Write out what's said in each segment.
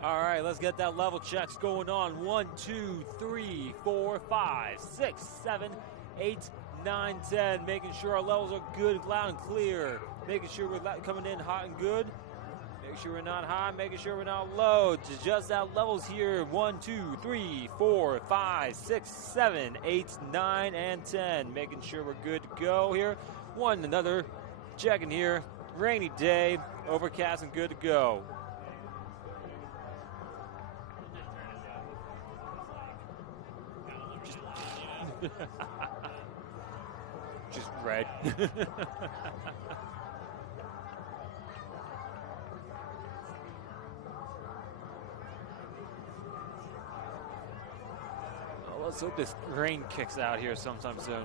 All right, let's get that level checks going on. 1, 2, 3, 4, 5, 6, 7, 8, 9, 10. Making sure our levels are good, loud and clear. Making sure we're coming in hot and good. Making sure we're not high, making sure we're not low. Just out levels here. 1, 2, 3, 4, 5, 6, 7, 8, 9, and 10. Making sure we're good to go here. Another checking here. Rainy day, overcast and good to go. Just red. Let's hope this rain kicks out here sometime soon.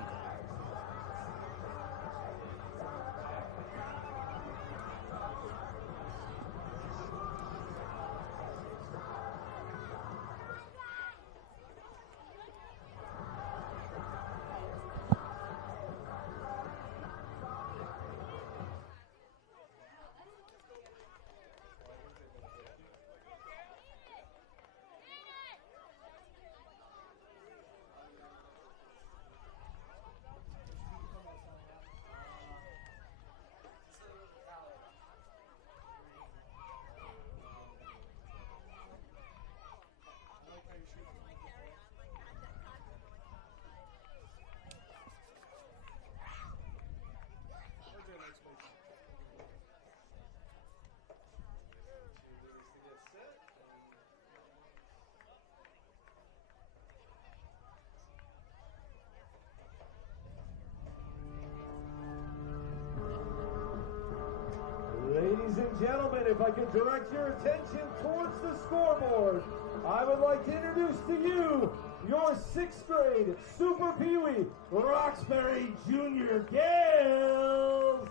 Ladies and gentlemen, if I could direct your attention towards the scoreboard, I would like to introduce to you your 6th grade Super Pee Wee Roxbury Junior Gales.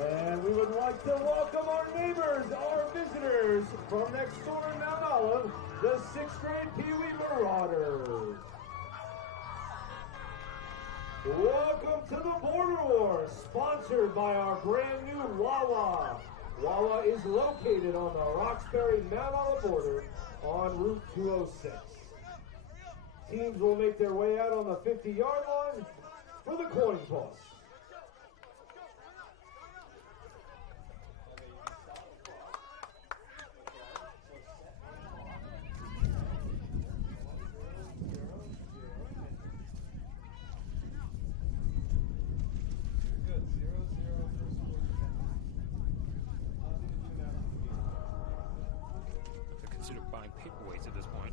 And we would like to welcome our neighbors, our visitors from next door in Mount Olive, the 6th grade Pee Wee Marauders. Welcome to the Border War, sponsored by our brand new Wawa. Wawa is located on the Roxbury-Mount Olive border on Route 206. Teams will make their way out on the 50-yard line for the coin toss. Consider buying paperweights at this point.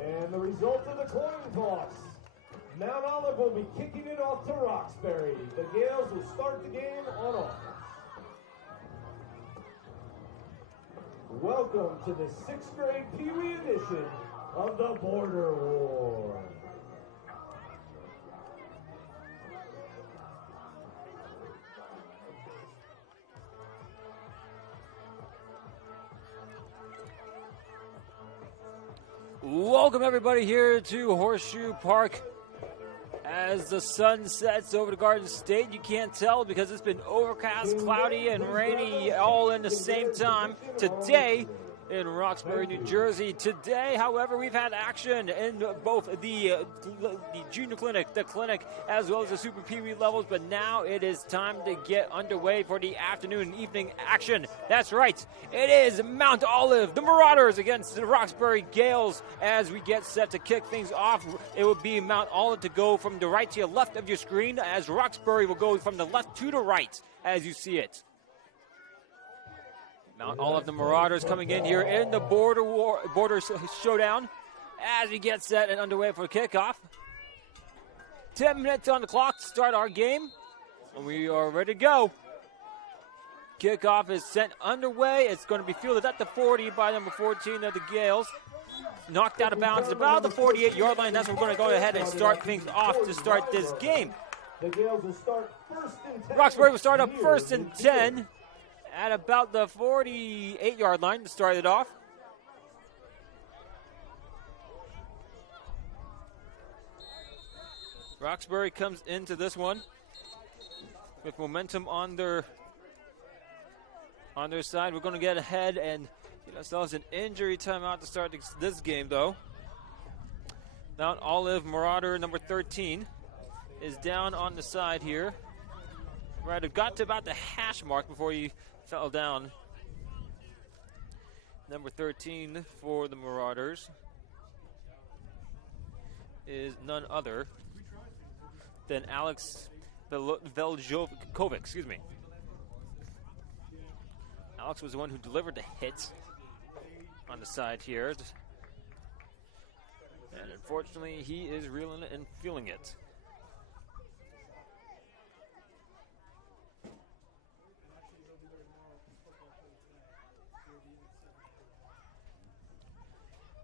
And the result of the coin toss. Mount Olive will be kicking it off to Roxbury. The Gales will start the game on offense. Welcome to the 6th grade Pee Wee edition of the Border War. Welcome everybody here to Horseshoe Park. As the sun sets over the Garden State, you can't tell because it's been overcast, cloudy, and rainy all in the same time. Today in Roxbury, New Jersey. Today, however, we've had action in both the junior clinic, the clinic, as well as the Super Pee Wee levels, but now it is time to get underway for the afternoon and evening action. That's right, it is Mount Olive, the Marauders against the Roxbury Gales. As we get set to kick things off, it will be Mount Olive to go from the right to the left of your screen, as Roxbury will go from the left to the right as you see it. Mount Olive, the Marauders coming in here in the border showdown as we get set and underway for kickoff. 10 minutes on the clock to start our game, and we are ready to go. Kickoff is sent underway. It's going to be fielded at the 40 by number 14 of the Gales. Knocked out of bounds about the 48-yard line. That's where we're going to go ahead and start things off to start this game. The Gales will start first and 10. Roxbury will start up first and 10 at about the 48-yard line to start it off. Roxbury comes into this one with momentum on their side. We're going to get ahead and get ourselves an injury timeout to start this game, though. Mount Olive Marauder number 13 is down on the side here. Right, it got to about the hash mark before he fell down. Number 13 for the Marauders is none other than Alex Veljovic, excuse me. Alex was the one who delivered the hit on the side here. And unfortunately, he is reeling and feeling it.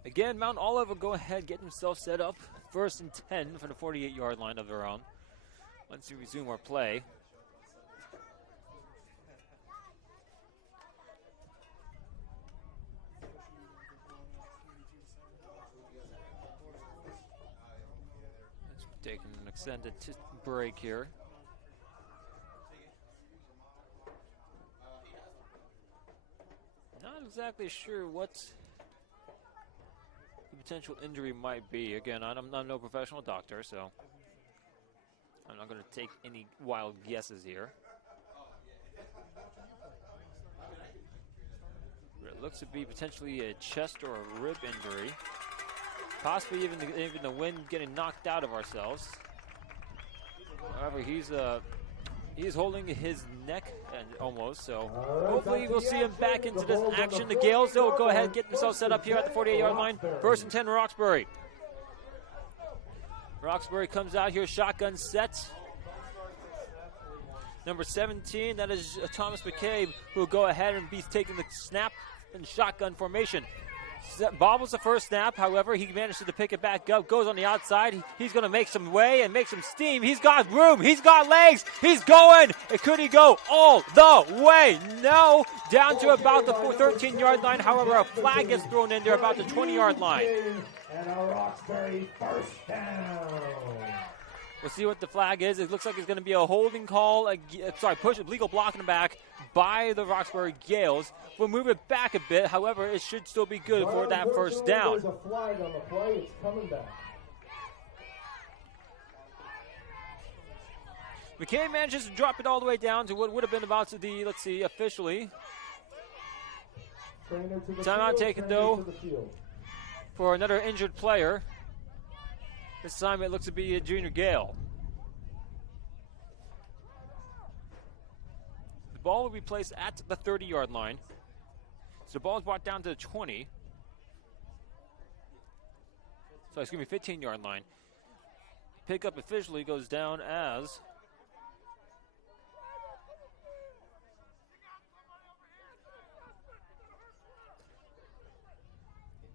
Again, Mount Olive will go ahead, get himself set up. First and 10 from the 48-yard line of their own. Once we resume our play. Let's take an extended break here. Not exactly sure what the potential injury might be. Again, I'm no professional doctor, so I'm not going to take any wild guesses here. But it looks to be potentially a chest or a rib injury. Possibly even the wind getting knocked out of ourselves. However, he's holding his neck and almost, so hopefully we'll see him back into this action. The Gales, they'll go ahead and get themselves set up here at the 48-yard line. First and 10, Roxbury. Roxbury comes out here, shotgun set. Number 17, that is Thomas McCabe, who will go ahead and be taking the snap in shotgun formation. Bobbles the first snap, however, he manages to pick it back up, goes on the outside. He's going to make some way and make some steam. He's got room. He's got legs. He's going. Could he go all the way? No. Down to about the 13-yard line. However, a flag gets thrown in there about the 20-yard line. And a Roxbury first down. We'll see what the flag is. It looks like it's going to be a holding call. Legal block in the back by the Roxbury Gales. We'll move it back a bit. However, it should still be good for that first down. There's a flag on the play. It's coming back. McCabe manages to drop it all the way down to what would have been about to the, let's see, officially. Timeout taken, though, for another injured player. This time it looks to be a junior Gale. The ball will be placed at the 30-yard line. So the ball is brought down to the 20. So excuse me, 15-yard line. Pickup officially goes down as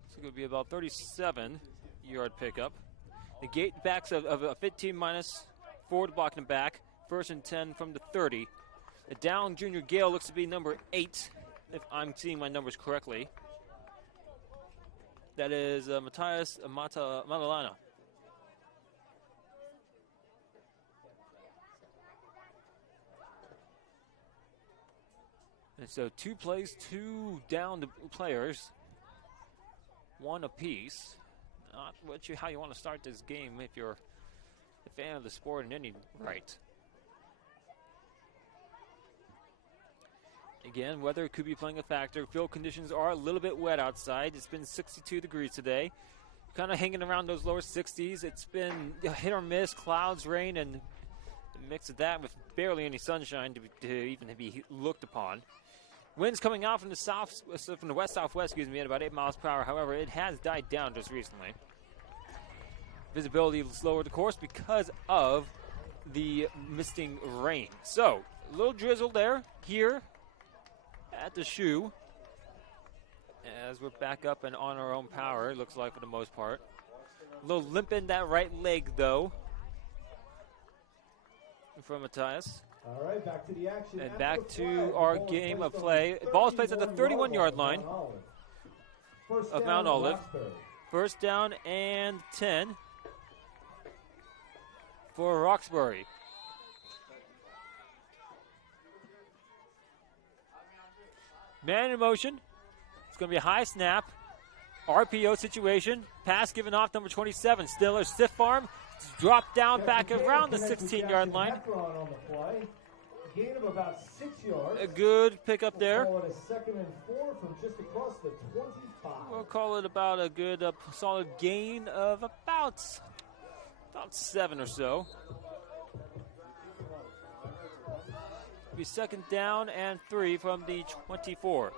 it's going to be about 37-yard pickup. The gate backs of a 15 minus, forward blocking back, first and 10 from the 30. The down junior Gale looks to be number 8, if I'm seeing my numbers correctly. That is Matthias Matalana. And so 2 plays, 2 down players, 1 apiece. Not how you want to start this game if you're a fan of the sport in any right. Again, weather could be playing a factor. Field conditions are a little bit wet outside. It's been 62 degrees today. Kind of hanging around those lower 60s. It's been hit or miss, clouds, rain, and a mix of that with barely any sunshine to even be looked upon. Winds coming out from the west-southwest, at about 8 miles per hour. However, it has died down just recently. Visibility is lower, of course, because of the misting rain. So, a little drizzle there, here at the shoe. As we're back up and on our own power, it looks like for the most part. A little limp in that right leg, though, from Matthias. All right, back to the action. And back to our game of play. Ball is placed at the 31-yard line of Mount Olive. First down and 10 for Roxbury. Man in motion. It's going to be a high snap. RPO situation. Pass given off number 27. Stiller stiff arm. Dropped down back around the 16-yard line. Gain of about 6 yards. A good pickup there. We'll call it a 2nd and 4 from just across the 25. We'll call it about a good solid gain of about 7 or so. Be 2nd down and 3 from the 24.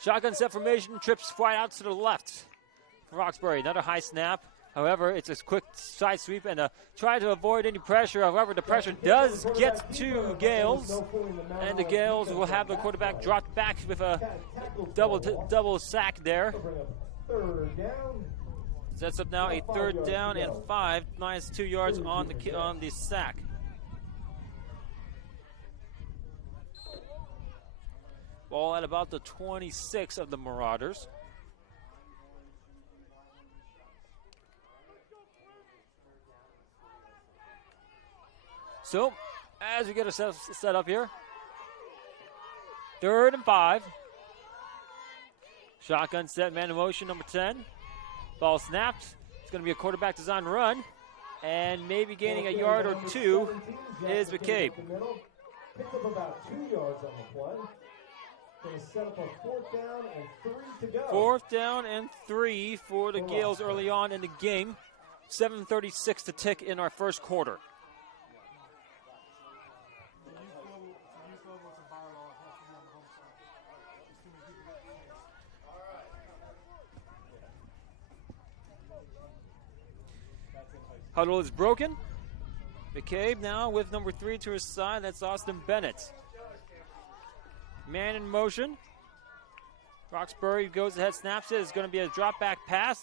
Shotgun set formation, trips right out to the left for Roxbury. Another high snap. However, it's a quick side sweep and try to avoid any pressure. However, the pressure does get to Gales, and the Gales will have the quarterback dropped back with a double sack there. Sets up now a 3rd down and 5, minus 2 yards on the sack. Ball at about the 26 of the Marauders. So, as we get ourselves set up here, 3rd and 5. Shotgun set, man in motion, number 10. Ball snapped. It's going to be a quarterback design run. And maybe gaining a yard or 2 is McCabe. Picked up about 2 yards on the play. Going to set up a 4th down and 3 to go. 4th down and 3 for the Gales early on in the game. 7:36 to tick in our first quarter. Huddle is broken. McCabe now with number 3 to his side. That's Austin Bennett. Man in motion. Roxbury goes ahead, snaps it. It's going to be a drop back pass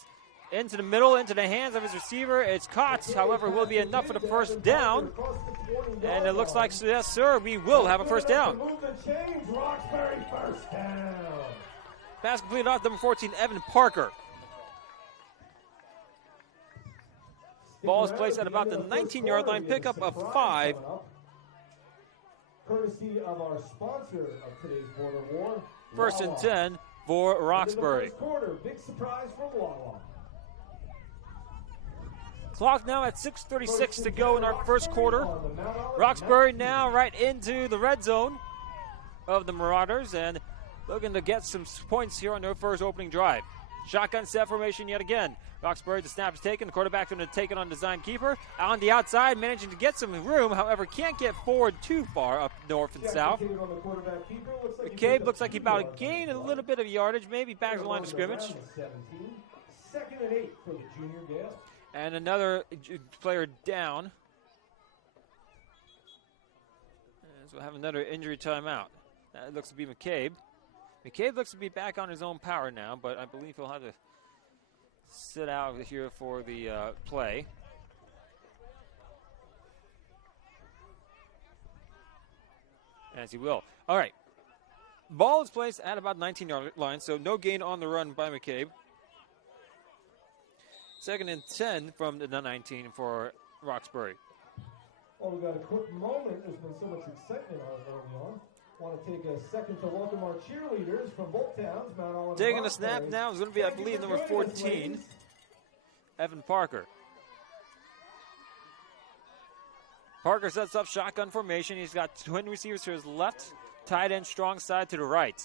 into the middle, into the hands of his receiver. It's caught, however, will be enough for the first down. And it looks like, yes, sir, we will have a first down. Pass completed off number 14, Evan Parker. Ball is placed at about the 19-yard line, pickup of 5. Courtesy of our sponsor of today's Border War. 1st and 10 for Roxbury. First quarter, big surprise from Wawa. Clock now at 6:36 to go in our first quarter. Roxbury now right into the red zone of the Marauders and looking to get some points here on their first opening drive. Shotgun set formation yet again. Roxbury, the snap is taken. The quarterback's going to take it on design keeper. On the outside, managing to get some room. However, can't get forward too far up north and south. McCabe looks like he about to gain a little bit of yardage, maybe back to the line of scrimmage. 2nd and 8 for the Junior Gale. And another player down. So we'll have another injury timeout. That looks to be McCabe. McCabe looks to be back on his own power now, but I believe he'll have to sit out here for the play. As he will. All right. Ball is placed at about 19-yard line, so no gain on the run by McCabe. 2nd and 10 from the 19 for Roxbury. Well, we've got a quick moment. There's been so much excitement early on. Want to take a second to welcome our cheerleaders from both towns, Mount Olive. Taking a snap now is going to be, I believe, number 14, Evan Parker. Parker sets up shotgun formation. He's got twin receivers to his left, tight end strong side to the right.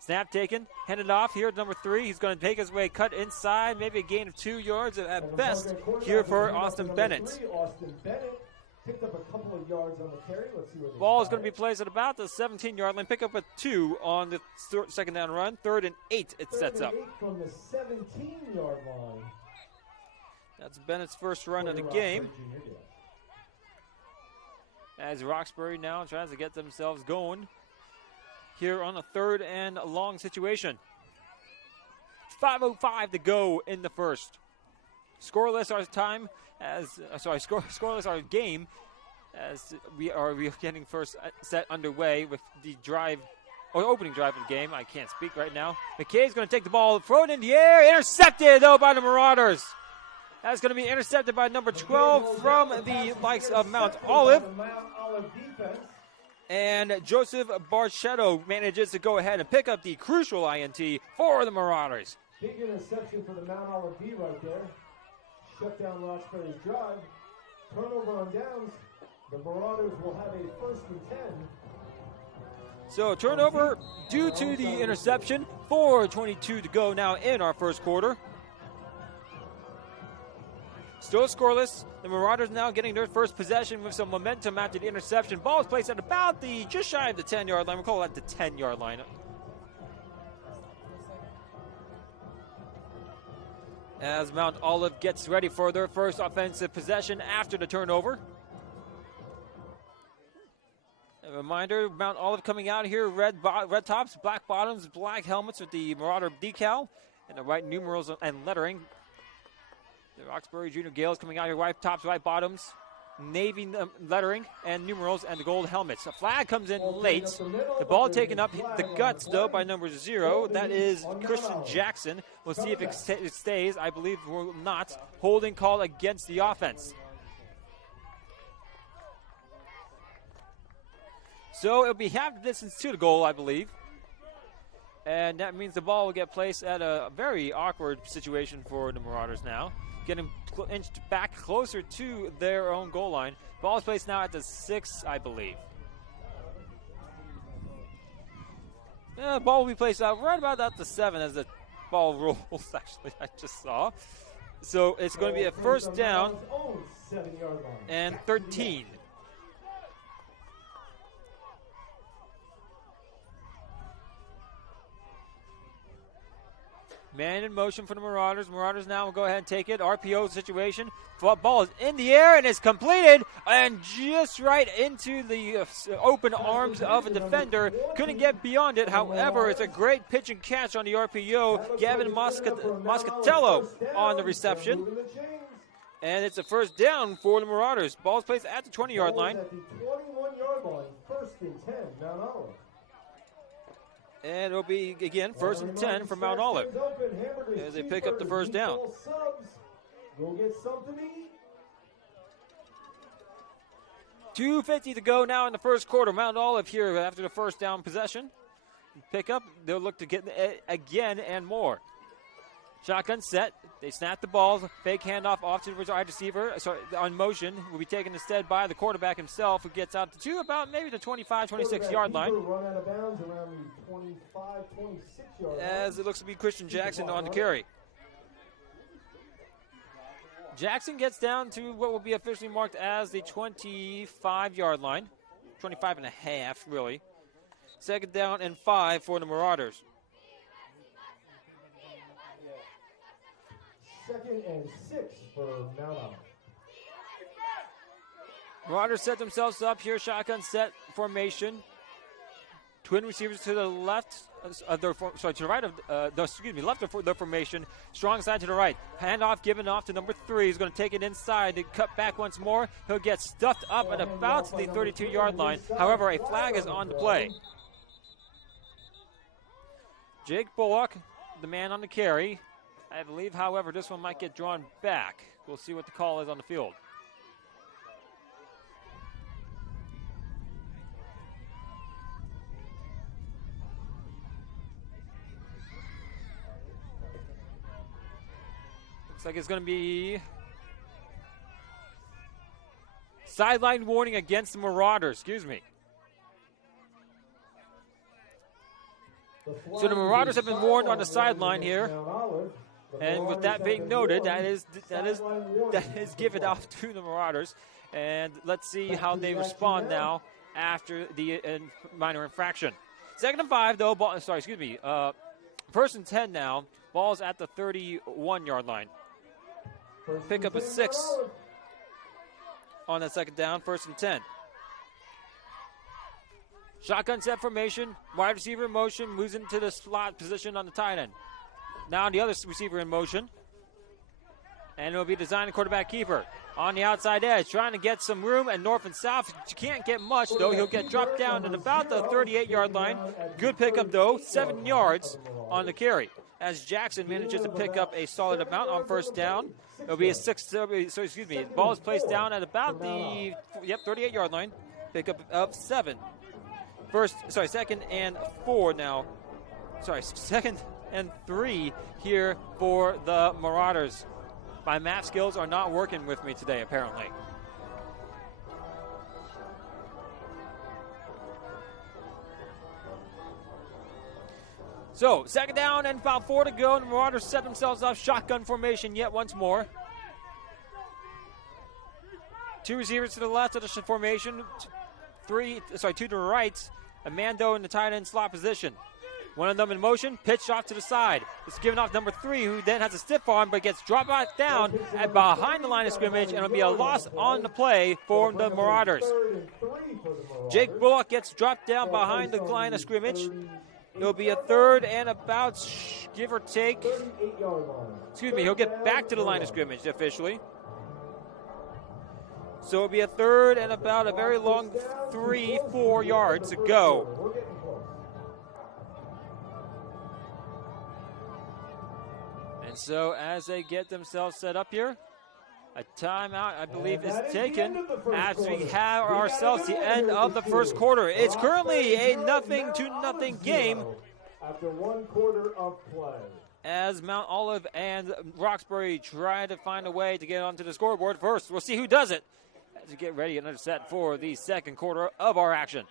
Snap taken, handed off here to number 3. He's going to take his way, cut inside, maybe a gain of 2 yards at best here for Austin Bennett. Austin Bennett picked up a couple of yards on the carry. Let's see what Ball is going to be placed at about the 17-yard line. Pick up a 2 on the second down run. 3rd and 8 it sets up. From the 17-yard line. That's Bennett's first run of the game. As Roxbury now tries to get themselves going here on a 3rd and long situation. 5:05 to go in the first. Scoreless our time scoreless our game as we are getting first set underway with the opening drive of the game. I can't speak right now. McKay's going to take the ball, throw it in the air, intercepted though by the Marauders. That's going to be intercepted by number 12 from the likes of Mount Olive. And Joseph Barchetto manages to go ahead and pick up the crucial INT for the Marauders. Big interception for the Mount Olive D right there. Shut down Roxbury's drive. Turnover on downs. The Marauders will have a 1st and 10. So turnover due to the interception. 4:22 to go now in our first quarter. Still scoreless. The Marauders now getting their first possession with some momentum after the interception. Ball is placed at about just shy of the 10-yard line. We'll call that the 10-yard line. As Mount Olive gets ready for their first offensive possession after the turnover. A reminder, Mount Olive coming out here, red tops, black bottoms, black helmets with the Marauder decal and the white numerals and lettering. The Roxbury Junior Gales coming out here, white tops, white bottoms, navy lettering and numerals and the gold helmets. A flag comes in late. The ball taken up the guts, though, by number 0. That is Christian Jackson. We'll see if it stays. I believe will not. Holding call against the offense. So it'll be half the distance to the goal, I believe. And that means the ball will get placed at a very awkward situation for the Marauders now. Getting inched back closer to their own goal line. Ball is placed now at the 6, I believe. Ball will be placed out right about at the 7 as the ball rolls, actually, I just saw. So it's going to be a first down and 13. Man in motion for the Marauders. Marauders now will go ahead and take it. RPO situation. Ball is in the air and it's completed. And just right into the open arms of a defender. Couldn't get beyond it. However, it's a great pitch and catch on the RPO. Gavin Moscatello on the reception. And it's a first down for the Marauders. Ball's placed at the 20-yard line. At the 21-yard line, 1st and 10, Mount Olive. And it'll be, again, 1st and 10 for Mount Olive as they pick up the first down. Go get something to eat. 2:50 to go now in the first quarter. Mount Olive here after the first down possession. Pick up, they'll look to get again and more. Shotgun set. They snap the ball. Fake handoff off to the wide receiver. On motion will be taken instead by the quarterback himself, who gets out to about maybe the 25, 26-yard line. Run out of bounds around the 25, 26-yard line. As it looks to be Christian Jackson on the carry. Jackson gets down to what will be officially marked as the 25-yard line. 25 and a half, really. 2nd down and 5 for the Marauders. 2nd and 6 for Mount Olive. Marauders set themselves up here, shotgun set formation. Twin receivers to the left, to the right of, left of the formation. Strong side to the right. Handoff given off to number 3. He's going to take it inside to cut back once more. He'll get stuffed up at about the 32-yard line. However, a flag is on the play. Jake Bullock, the man on the carry. I believe, however, this one might get drawn back. We'll see what the call is on the field. Looks like it's going to be sideline warning against the Marauders. Excuse me. So the Marauders have been warned on the sideline here. And with that being noted, that is given off to the Marauders. And let's see how they respond now after the minor infraction. 2nd and 5, though. First and 10 now. Ball's at the 31-yard line. Pick up a 6 on that 2nd down. 1st and 10. Shotgun set formation. Wide receiver in motion. Moves into the slot position on the tight end. Now the other receiver in motion. And it'll be designed quarterback keeper. On the outside edge, trying to get some room and north and south. You can't get much, though. He'll get dropped down at about the 38-yard line. Good pickup, though. 7 yards on the carry. As Jackson manages to pick up a solid amount on 1st down. It'll be a the ball is placed down at about the 38-yard line. Pickup of 7. 2nd and 4 now. 2nd and 3 here for the Marauders. My math skills are not working with me today, apparently. So, 2nd down and about 4 to go. The Marauders set themselves up shotgun formation yet once more. 2 receivers to the left of the formation. 2 to the right. Amando in the tight end slot position. One of them in motion, pitched off to the side. It's given off number 3, who then has a stiff arm, but gets dropped back down at behind the line of scrimmage, and it'll be a loss on the play for the Marauders. Jake Bullock gets dropped down behind the line of scrimmage. It'll be a 3rd and about, give or take. He'll get back to the line of scrimmage officially. So it'll be a 3rd and about a very long 3-4 yards to go. And so as they get themselves set up here, a timeout, I believe, is taken as we have ourselves the end of the 1st quarter. It's currently a 0-0 game. After 1 quarter of play. As Mount Olive and Roxbury try to find a way to get onto the scoreboard first. We'll see who does it as we get ready another set for the 2nd quarter of our action.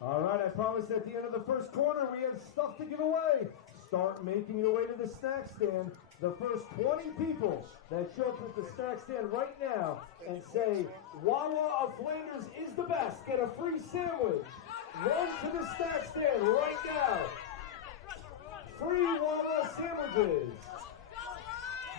All right, I promised at the end of the 1st quarter we have stuff to give away. Start making your way to the snack stand. The first 20 people that show up at the snack stand right now and say, Wawa of Flanders is the best, get a free sandwich. Run to the snack stand right now. Free Wawa sandwiches.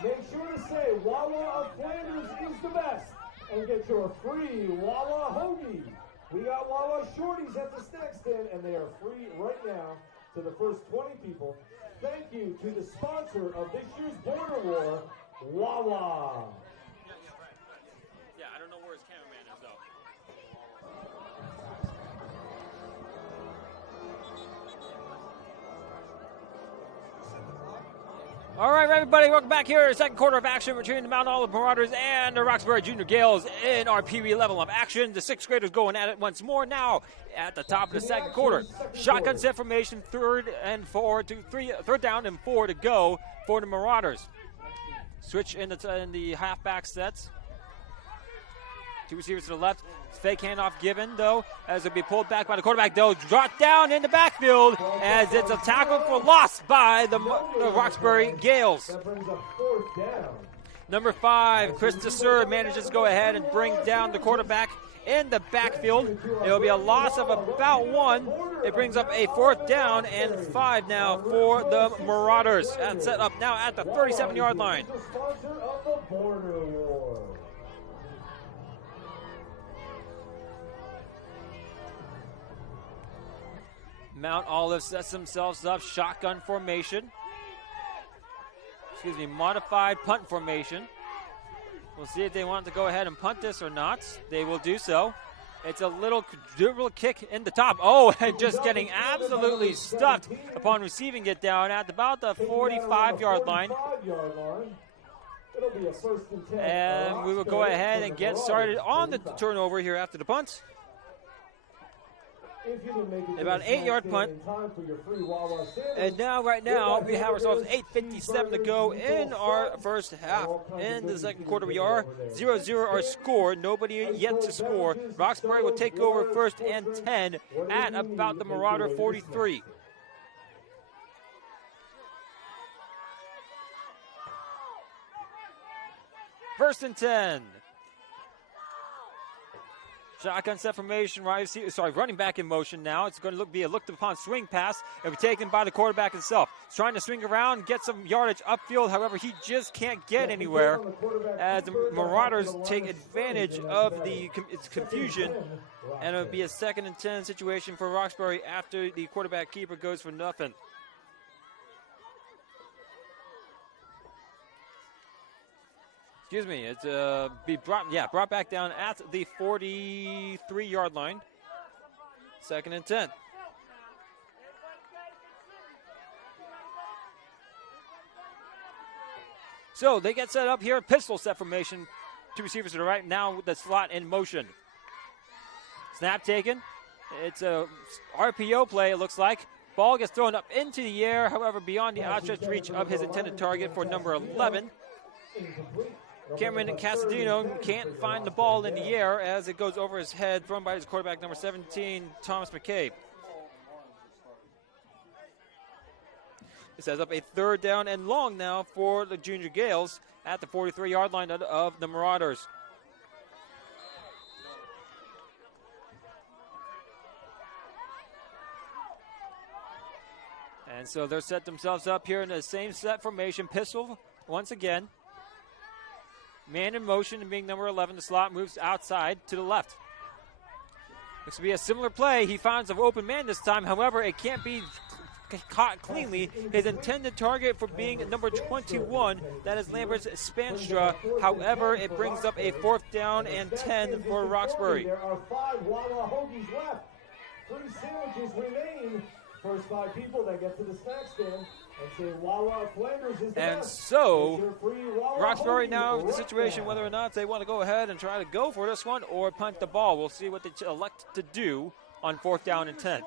Make sure to say, Wawa of Flanders is the best, and get your free Wawa hoagie. We got Wawa shorties at the snack stand, and they are free right now to the first 20 people. Thank you to the sponsor of this year's Border War, Wawa. Yeah, I don't know where his cameraman is, though. All right, everybody, welcome back here. 2nd quarter of action between the Mount Olive Marauders and the Roxbury Junior Gales in our Pee Wee level of action. The 6th graders going at it once more now at the top of the 2nd quarter. Shotgun set formation, 3rd down and 4 to go for the Marauders. Switch in the halfback sets. 2 receivers to the left. Fake handoff given, though, as it'll be pulled back by the quarterback, though. Dropped down in the backfield as it's a tackle for loss by the Roxbury Gales. That brings up 4th down. Number 5, Chris DeSur manages to go ahead and bring down the quarterback in the backfield. It'll be a loss of about 1. It brings up a 4th down and 5 now for the Marauders. And set up now at the 37-yard line. Sponsor of the Border War. Mount Olive sets themselves up, shotgun formation. Modified punt formation. We'll see if they want to go ahead and punt this or not. They will do so. It's a little dribble kick in the top. Oh, and just getting absolutely stuffed upon receiving it down at about the 45-yard line. It'll be a 1st and 10. And we will go ahead and get started on the turnover here after the punt. About an 8-yard punt. And now, right now, we have ourselves 8:57 to go in our first half. In the 2nd quarter, we are 0-0 our score. Nobody yet to score. Roxbury will take over 1st and 10 at about the Marauder 43. First and 10. Shotgun set formation, running back in motion now. It's going to be a looked-upon swing pass. It'll be taken by the quarterback himself. He's trying to swing around, get some yardage upfield. However, he just can't get anywhere as the Marauders take advantage of the confusion. And it'll be a 2nd and 10 situation for Roxbury after the quarterback keeper goes for nothing. Excuse me, it's brought back down at the 43-yard line. 2nd and 10. So they get set up here, pistol set formation. 2 receivers to the right, now with the slot in motion. Snap taken. It's a RPO play, it looks like. Ball gets thrown up into the air, however, beyond the outstretched reach of his intended target for number 11. Cameron Casadino can't find the ball in the air as it goes over his head, thrown by his quarterback, number 17, Thomas McCabe. It sets up a 3rd down and long now for the Junior Gales at the 43-yard line of the Marauders. And so they're set themselves up here in the same set formation, pistol once again. Man in motion and being number 11, the slot moves outside to the left. This will be a similar play. He finds an open man this time. However, it can't be caught cleanly. His intended target for being number 21, that is Lambert Spanstra. However, it brings up a 4th down and 10 for Roxbury. There are 5 Wawa hoagies left. 3 sandwiches remain. First 5 people that get to the snack stand. And so, Roxbury now with the situation whether or not they want to go ahead and try to go for this one or punt the ball. We'll see what they elect to do on 4th down and 10.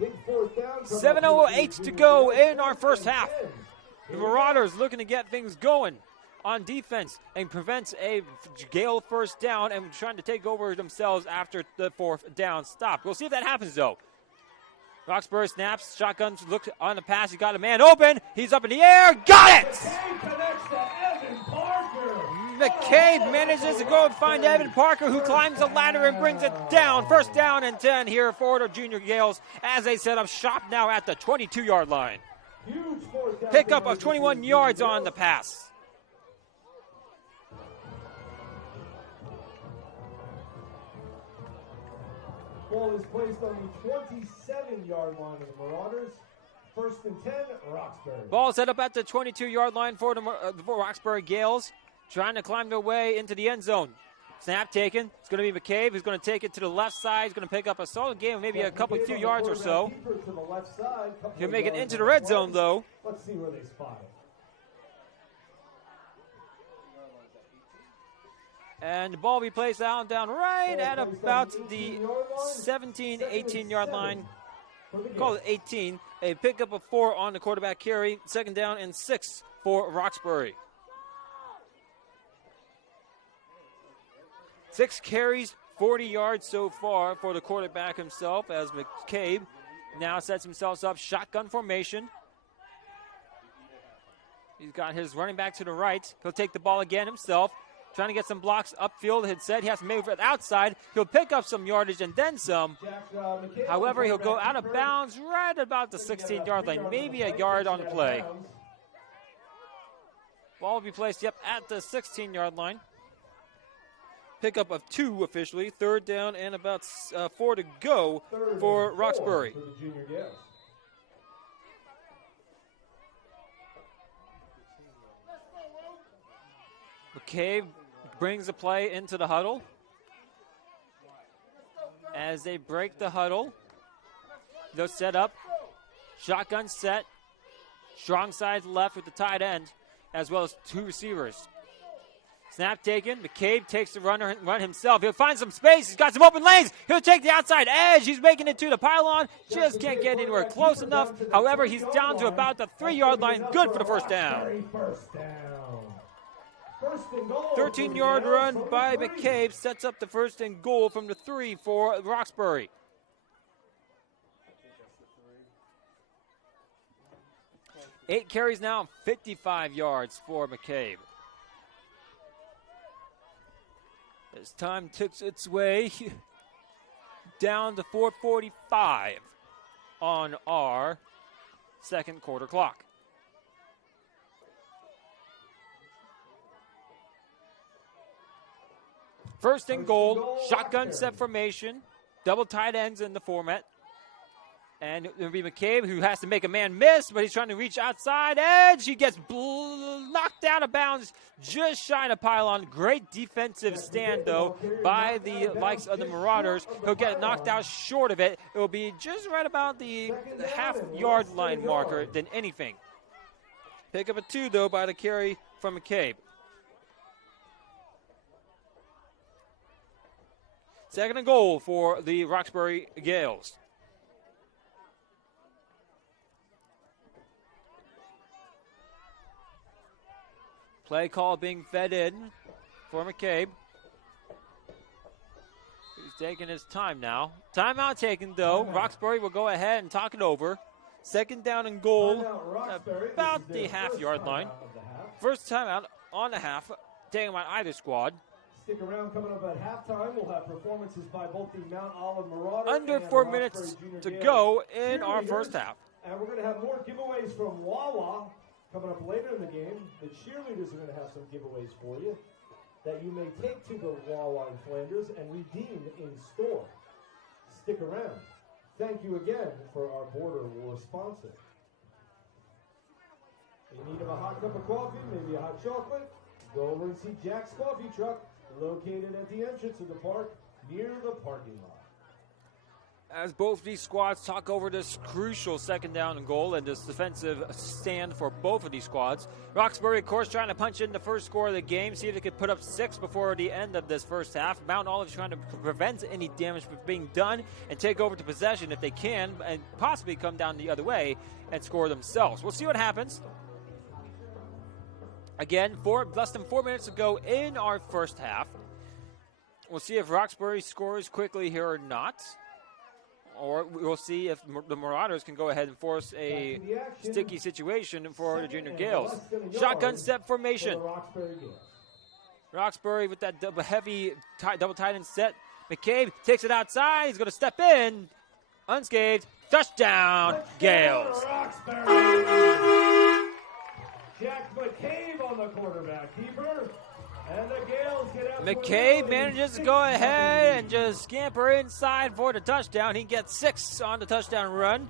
Big 4th down. 7:08 to go in our first half. The Marauders looking to get things going on defense and prevents a Gale first down and trying to take over themselves after the 4th down stop. We'll see if that happens, though. Roxbury snaps, shotguns, look on the pass. He got a man open. He's up in the air. Got it! McCabe manages to go and find Evan Parker, who climbs the ladder and brings it down. First down and 10 here for the Junior Gales as they set up shop now at the 22-yard line. Pickup of 21 yards on the pass. Ball is placed on the 27-yard line of the Marauders. 1st and 10, Roxbury. Ball set up at the 22-yard line for the Roxbury Gales, trying to climb their way into the end zone. Snap taken. It's going to be McCabe who's going to take it to the left side. He's going to pick up a solid gain, maybe a few yards or so. He'll make it into the red zone, though. Let's see where they spot it. And the ball will be placed down right at about the 17, 18-yard line. Call it 18. A pickup of 4 on the quarterback carry. 2nd down and 6 for Roxbury. 6 carries, 40 yards so far for the quarterback himself as McCabe now sets himself up shotgun formation. He's got his running back to the right. He'll take the ball again himself. Trying to get some blocks upfield. Had said he has to move it outside. He'll pick up some yardage and then some. However, he'll go out of bounds right about the 16-yard line, maybe a yard on the play. Ball will be placed, at the 16-yard line. Pickup of 2 officially. 3rd down and about 4 to go for Roxbury. McCabe brings the play into the huddle. As they break the huddle, they'll set up. Shotgun set. Strong side left with the tight end, as well as 2 receivers. Snap taken. McCabe takes the run himself. He'll find some space. He's got some open lanes. He'll take the outside edge. He's making it to the pylon. Just can't get anywhere close enough. However, he's down to about the 3-yard line. Good for the first down. 13-yard run by McCabe sets up the 1st and goal from the 3 for Roxbury. 8 carries now, 55 yards for McCabe. As time ticks its way down to 4:45 on our second quarter clock. First and goal, shotgun set formation, double tight ends in the format. And it'll be McCabe who has to make a man miss, but he's trying to reach outside edge. He gets knocked out of bounds just shy of pylon. Great defensive stand, though, by the likes of the Marauders. He'll get knocked out short of it. It will be just right about the half-yard line marker than anything. Pick up a 2, though, by the carry from McCabe. Second and goal for the Roxbury Gales. Play call being fed in for McCabe. He's taking his time now. Timeout taken, though. Roxbury will go ahead and talk it over. Second down and goal, about the half-yard line. First timeout on the half, taken by either squad. Stick around. Coming up at halftime, we'll have performances by both the Mount Olive Marauders Under and 4 Roxbury minutes Junior to Gales go in our cheerleaders. first half. And we're going to have more giveaways from Wawa coming up later in the game. The cheerleaders are going to have some giveaways for you that you may take to the Wawa in Flanders and redeem in store. Stick around. Thank you again for our Border War sponsor. In need of a hot cup of coffee, maybe a hot chocolate? Go over and see Jack's Coffee Truck, located at the entrance of the park near the parking lot. As both these squads talk over this crucial second down and goal and this defensive stand for both of these squads. Roxbury, of course, trying to punch in the first score of the game, see if they could put up 6 before the end of this first half. Mount Olive trying to prevent any damage from being done and take over to possession if they can and possibly come down the other way and score themselves. We'll see what happens. Again, less than 4 minutes to go in our first half. We'll see if Roxbury scores quickly here or not. Or we'll see if the Marauders can go ahead and force a sticky situation for the Junior Gales. Shotgun set formation. Roxbury with that heavy double tight end set. McCabe takes it outside. He's going to step in. Unscathed. Touchdown, Gales. Jack McCabe on the quarterback keeper. And the Gales get out. McCabe manages to go ahead and just scamper inside for the touchdown. He gets 6 on the touchdown run.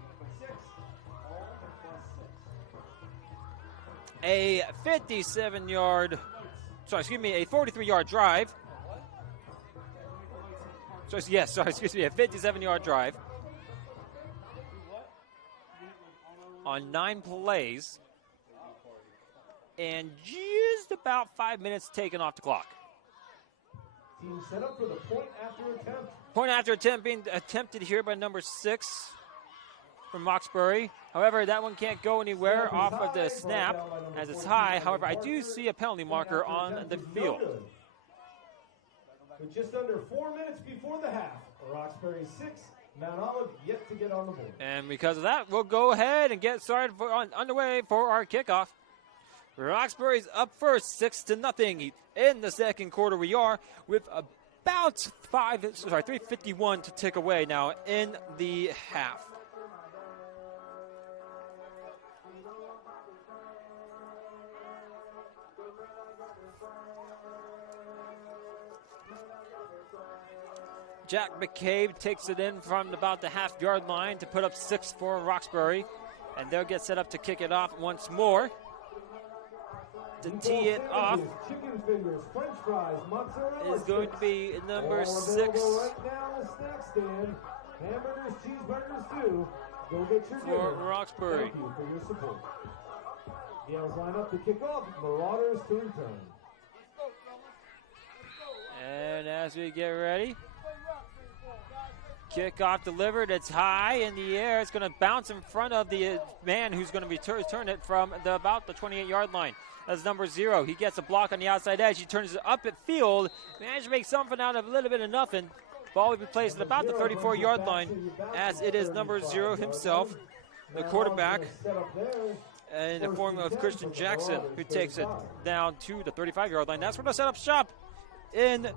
A 43-yard drive. A 57-yard drive. On 9 plays. And just about 5 minutes taken off the clock. Team set up for the point after attempt. Point after attempt being attempted here by number 6 from Roxbury. However, that one can't go anywhere off of the snap as it's high. However, I do see a penalty marker on the field. With just under 4 minutes before the half, Roxbury 6, Mount Olive yet to get on the board. And because of that, we'll go ahead and get started underway for our kickoff. Roxbury's up first, 6-0 in the second quarter. We are with about 3:51 to tick away now in the half. Jack McCabe takes it in from about the half-yard line to put up 6 for Roxbury, and they'll get set up to kick it off once more. To tee it off chicken fingers, French fries, mozzarella is going to be number 6. Right down the snack stand. Hamburgers, cheeseburgers too. Go get your for dinner. Roxbury. Thank you for your support. Gales line up to kick off. Marauders to return. And as we get ready, kickoff delivered. It's high in the air. It's going to bounce in front of the man who's going to return it from about the 28-yard line. That's number 0. He gets a block on the outside edge. He turns it up at field. Managed to make something out of a little bit of nothing. Ball will be placed at about the 34-yard line as it is number 0 himself, the quarterback, in the form of Christian Jackson, who takes it down to the 35-yard line. That's where to set up shop in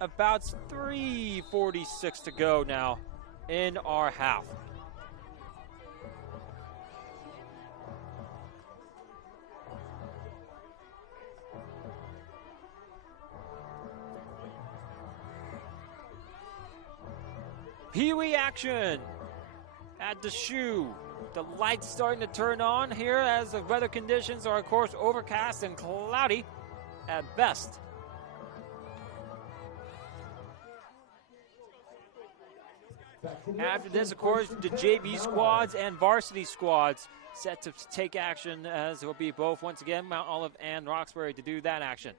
about 3:46 to go now in our half. Pee-wee action at the shoe. The lights starting to turn on here as the weather conditions are, of course, overcast and cloudy at best. After this, of course, the JV squads and varsity squads set to take action, as it will be both, once again, Mount Olive and Roxbury to do that action.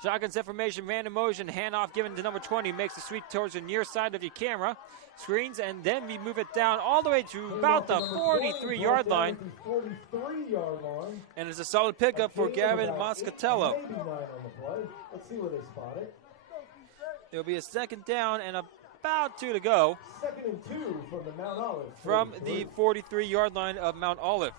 Shotgun set formation, random motion, handoff given to number 20, makes the sweep towards the near side of your camera, screens, and then we move it down all the way to about the 43-yard line. And it's a solid pickup for Gavin Moscatello. Let's see where they spot it. It'll be a second down and about 2 to go. 2nd and 2 from the Mount Olive. From the 43-yard line of Mount Olive.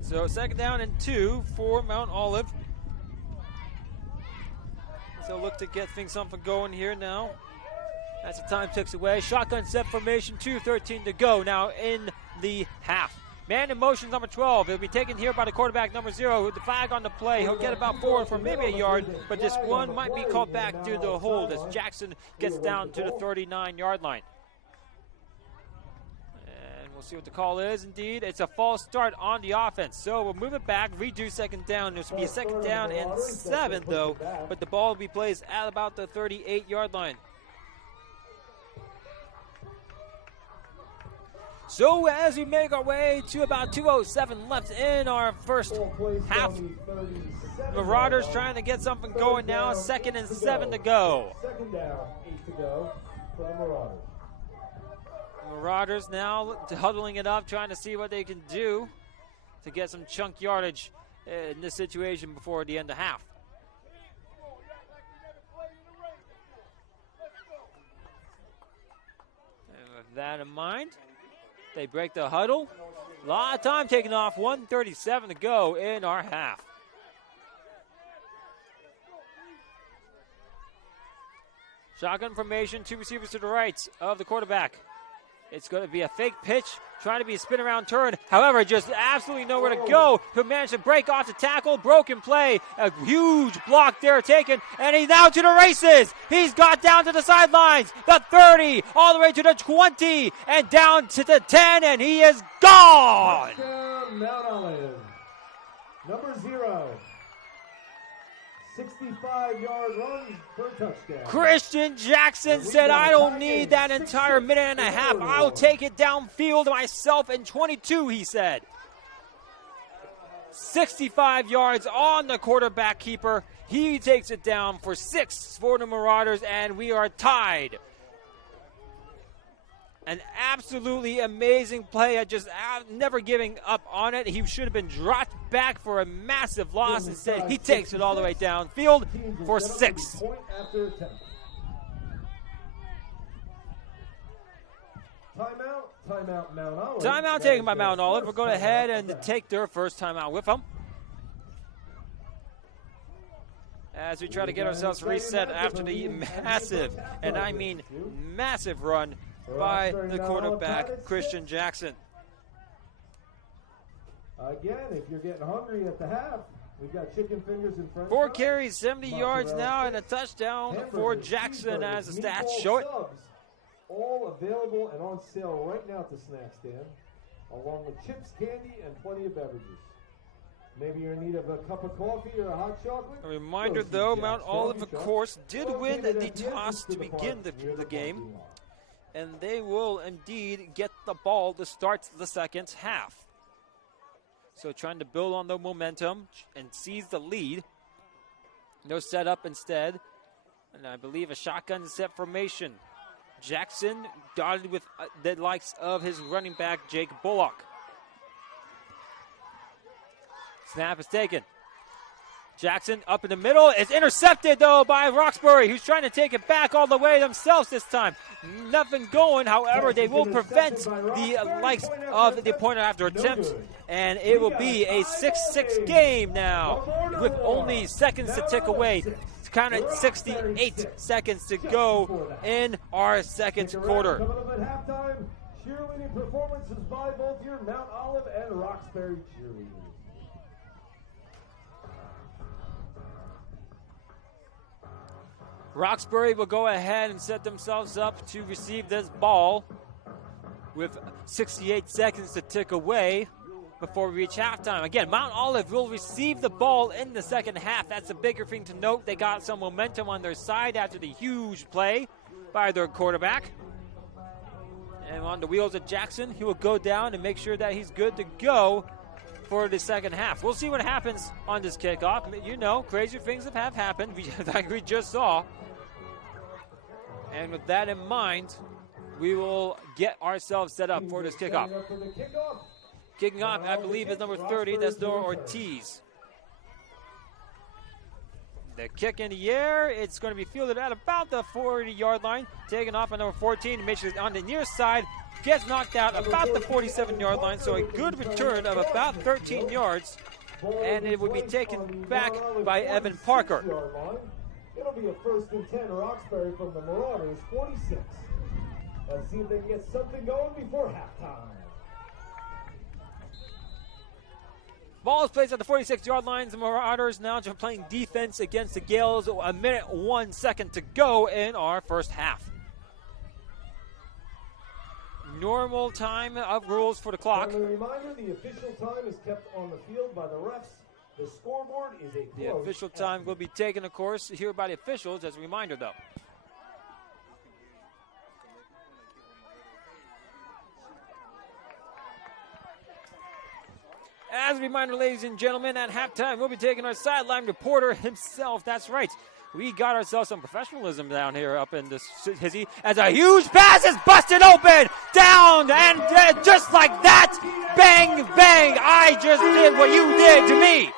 So 2nd down and 2 for Mount Olive. So look to get something going here now. As the time ticks away. Shotgun set formation, 2:13 to go now in the half. Man in motion, number 12. It'll be taken here by the quarterback, number 0, with the flag on the play. He'll get about 4 for maybe a yard, but this one might be called back due to the hold as Jackson gets down to the 39-yard line. We'll see what the call is. Indeed, it's a false start on the offense. So we'll move it back, redo 2nd down. This will be a 2nd down and 7, though, but the ball will be placed at about the 38-yard line. So as we make our way to about 2:07 left in our first half, Marauders trying to get something going now. 2nd and 7 to go. 2nd down, 8 to go for the Marauders. Marauders now huddling it up, trying to see what they can do to get some chunk yardage in this situation before the end of half. And with that in mind, they break the huddle. A lot of time taken off, 1:37 to go in our half. Shotgun formation, 2 receivers to the right of the quarterback. It's going to be a fake pitch, trying to be a spin around turn. However, just absolutely nowhere to go. He'll manage to break off the tackle, broken play, a huge block there taken, and he's now to the races. He's got down to the sidelines, the 30, all the way to the 20, and down to the 10, and he is gone. Touchdown, Mount Olive. Number 0. 65-yard run for a touchdown. Christian Jackson said, I don't need that entire minute and a half. I'll take it downfield myself in 22, he said. 65 yards on the quarterback keeper. He takes it down for 6 for the Marauders, and we are tied. An absolutely amazing play. Never giving up on it. He should have been dropped back for a massive loss. Instead, he takes it all the way downfield for 6. Timeout, Mount Olive. Timeout taken by Mount Olive. We're going ahead and take their first timeout with them, as we try to get ourselves reset after the massive, and I mean massive run by the quarterback, Christian Jackson. Again, if you're getting hungry at the half, we've got chicken fingers in front. 4 carries, 70 yards now, and a touchdown for Jackson as the stats show it. All available and on sale right now at the snack stand, along with chips, candy, and plenty of beverages. Maybe you're in need of a cup of coffee or a hot chocolate. A reminder, though, Mount Olive, of course, did win the toss to begin the game, and they will indeed get the ball to start the second half. So trying to build on the momentum and seize the lead. No setup instead, and I believe a shotgun set formation. Jackson dotted with the likes of his running back, Jake Bullock. Snap is taken. Jackson up in the middle. It's intercepted, though, by Roxbury, who's trying to take it back all the way themselves this time. Nothing going. However, they will prevent the likes of the point after attempt, and it will be a 6-6 game now with only seconds to tick away. It's counted 68 seconds to go in our second quarter. Coming up at halftime, cheerleading performances by both your Mount Olive and Roxbury cheerleaders. Roxbury will go ahead and set themselves up to receive this ball with 68 seconds to tick away before we reach halftime. Again, Mount Olive will receive the ball in the second half. That's a bigger thing to note. They got some momentum on their side after the huge play by their quarterback. And on the wheels of Jackson, he will go down and make sure that he's good to go for the second half. We'll see what happens on this kickoff. You know, crazy things have happened, like we just saw. And with that in mind, we will get ourselves set up for this kickoff. Kicking off, I believe, is number 30. That's Nora Ortiz. The kick in the air. It's going to be fielded at about the 40-yard line. Taken off by number 14. Makes it on the near side. Gets knocked out about the 47-yard line. So a good return of about 13 yards. And it will be taken back by Evan Parker. It'll be a 1st and 10 Roxbury from the Marauders, 46. Let's see if they can get something going before halftime. Ball is placed at the 46-yard line. The Marauders now playing defense against the Gales. A minute, 1 second to go in our first half. Normal time of rules for the clock. And a reminder, the official time is kept on the field by the refs. The scoreboard is a The official time will be taken, of course, here by the officials as a reminder, though. As a reminder, ladies and gentlemen, at halftime, we'll be taking our sideline reporter himself. That's right. We got ourselves some professionalism down here up in this hizzy as a huge pass is busted open down, and just like that, bang, bang, I just did what you did to me.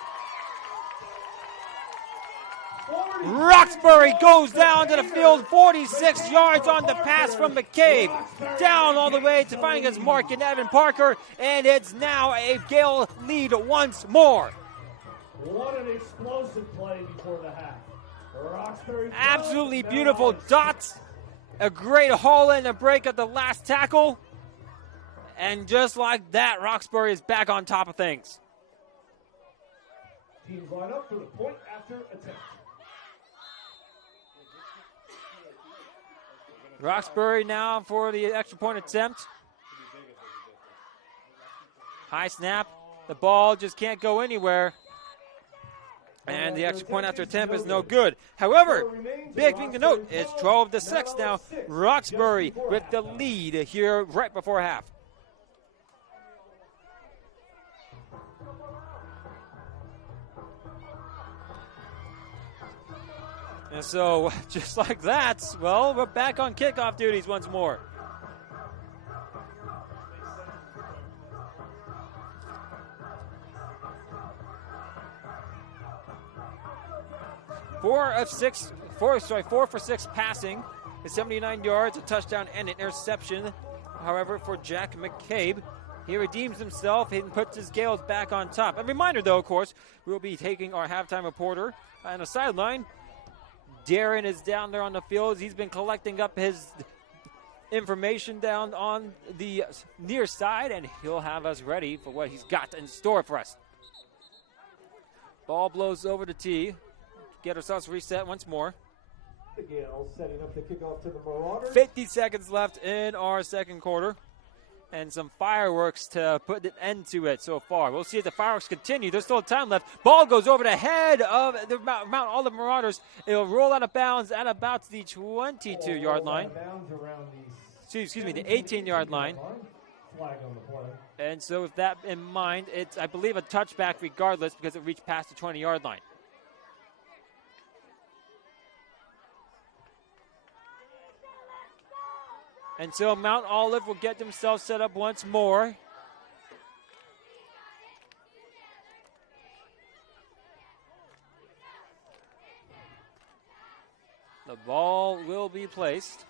Roxbury goes down to the field, 46 yards on the pass from McCabe. Down all the way to finding his mark in Evan Parker, and it's now a Gale lead once more. What an explosive play before the half. Roxbury absolutely beautiful dots. A great haul in a break at the last tackle. And just like that, Roxbury is back on top of things. Teams line up for the point after attempt. Roxbury now for the extra point attempt. High snap. The ball just can't go anywhere. And the extra point after attempt is no good. However, big thing to note, it's 12-6 now. Roxbury with the lead here right before half. And so, just like that, well, we're back on kickoff duties once more. Four for six passing, 79 yards, a touchdown, and an interception. However, for Jack McCabe, he redeems himself and puts his Gales back on top. A reminder, though, of course, we'll be taking our halftime reporter on the sideline. Darren is down there on the field. He's been collecting up his information down on the near side, and he'll have us ready for what he's got in store for us. Ball blows over the tee. Get ourselves reset once more. The Gales setting up the kickoff to the Marauders. 50 seconds left in our second quarter. And some fireworks to put an end to it so far. We'll see if the fireworks continue. There's still time left. Ball goes over the head of the Mount Olive Marauders. It'll roll out of bounds at about the 22-yard line. Excuse me, the 18-yard line. Flag on the play. And so with that in mind, it's, I believe, a touchback regardless because it reached past the 20-yard line. And so Mount Olive will get themselves set up once more. The ball will be placed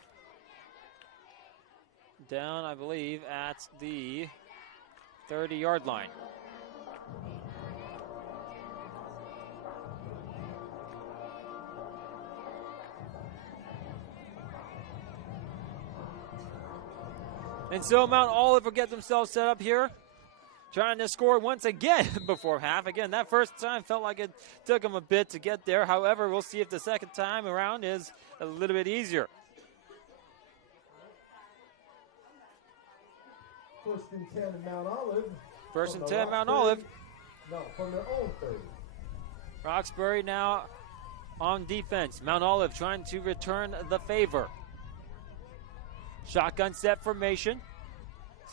down, I believe, at the 30-yard line. And so Mount Olive will get themselves set up here, trying to score once again before half. Again, that first time felt like it took them a bit to get there. However, we'll see if the second time around is a little bit easier. First and 10, Mount Olive. First and 10, Mount Olive. No, from their own 30. Roxbury now on defense. Mount Olive trying to return the favor. Shotgun set formation.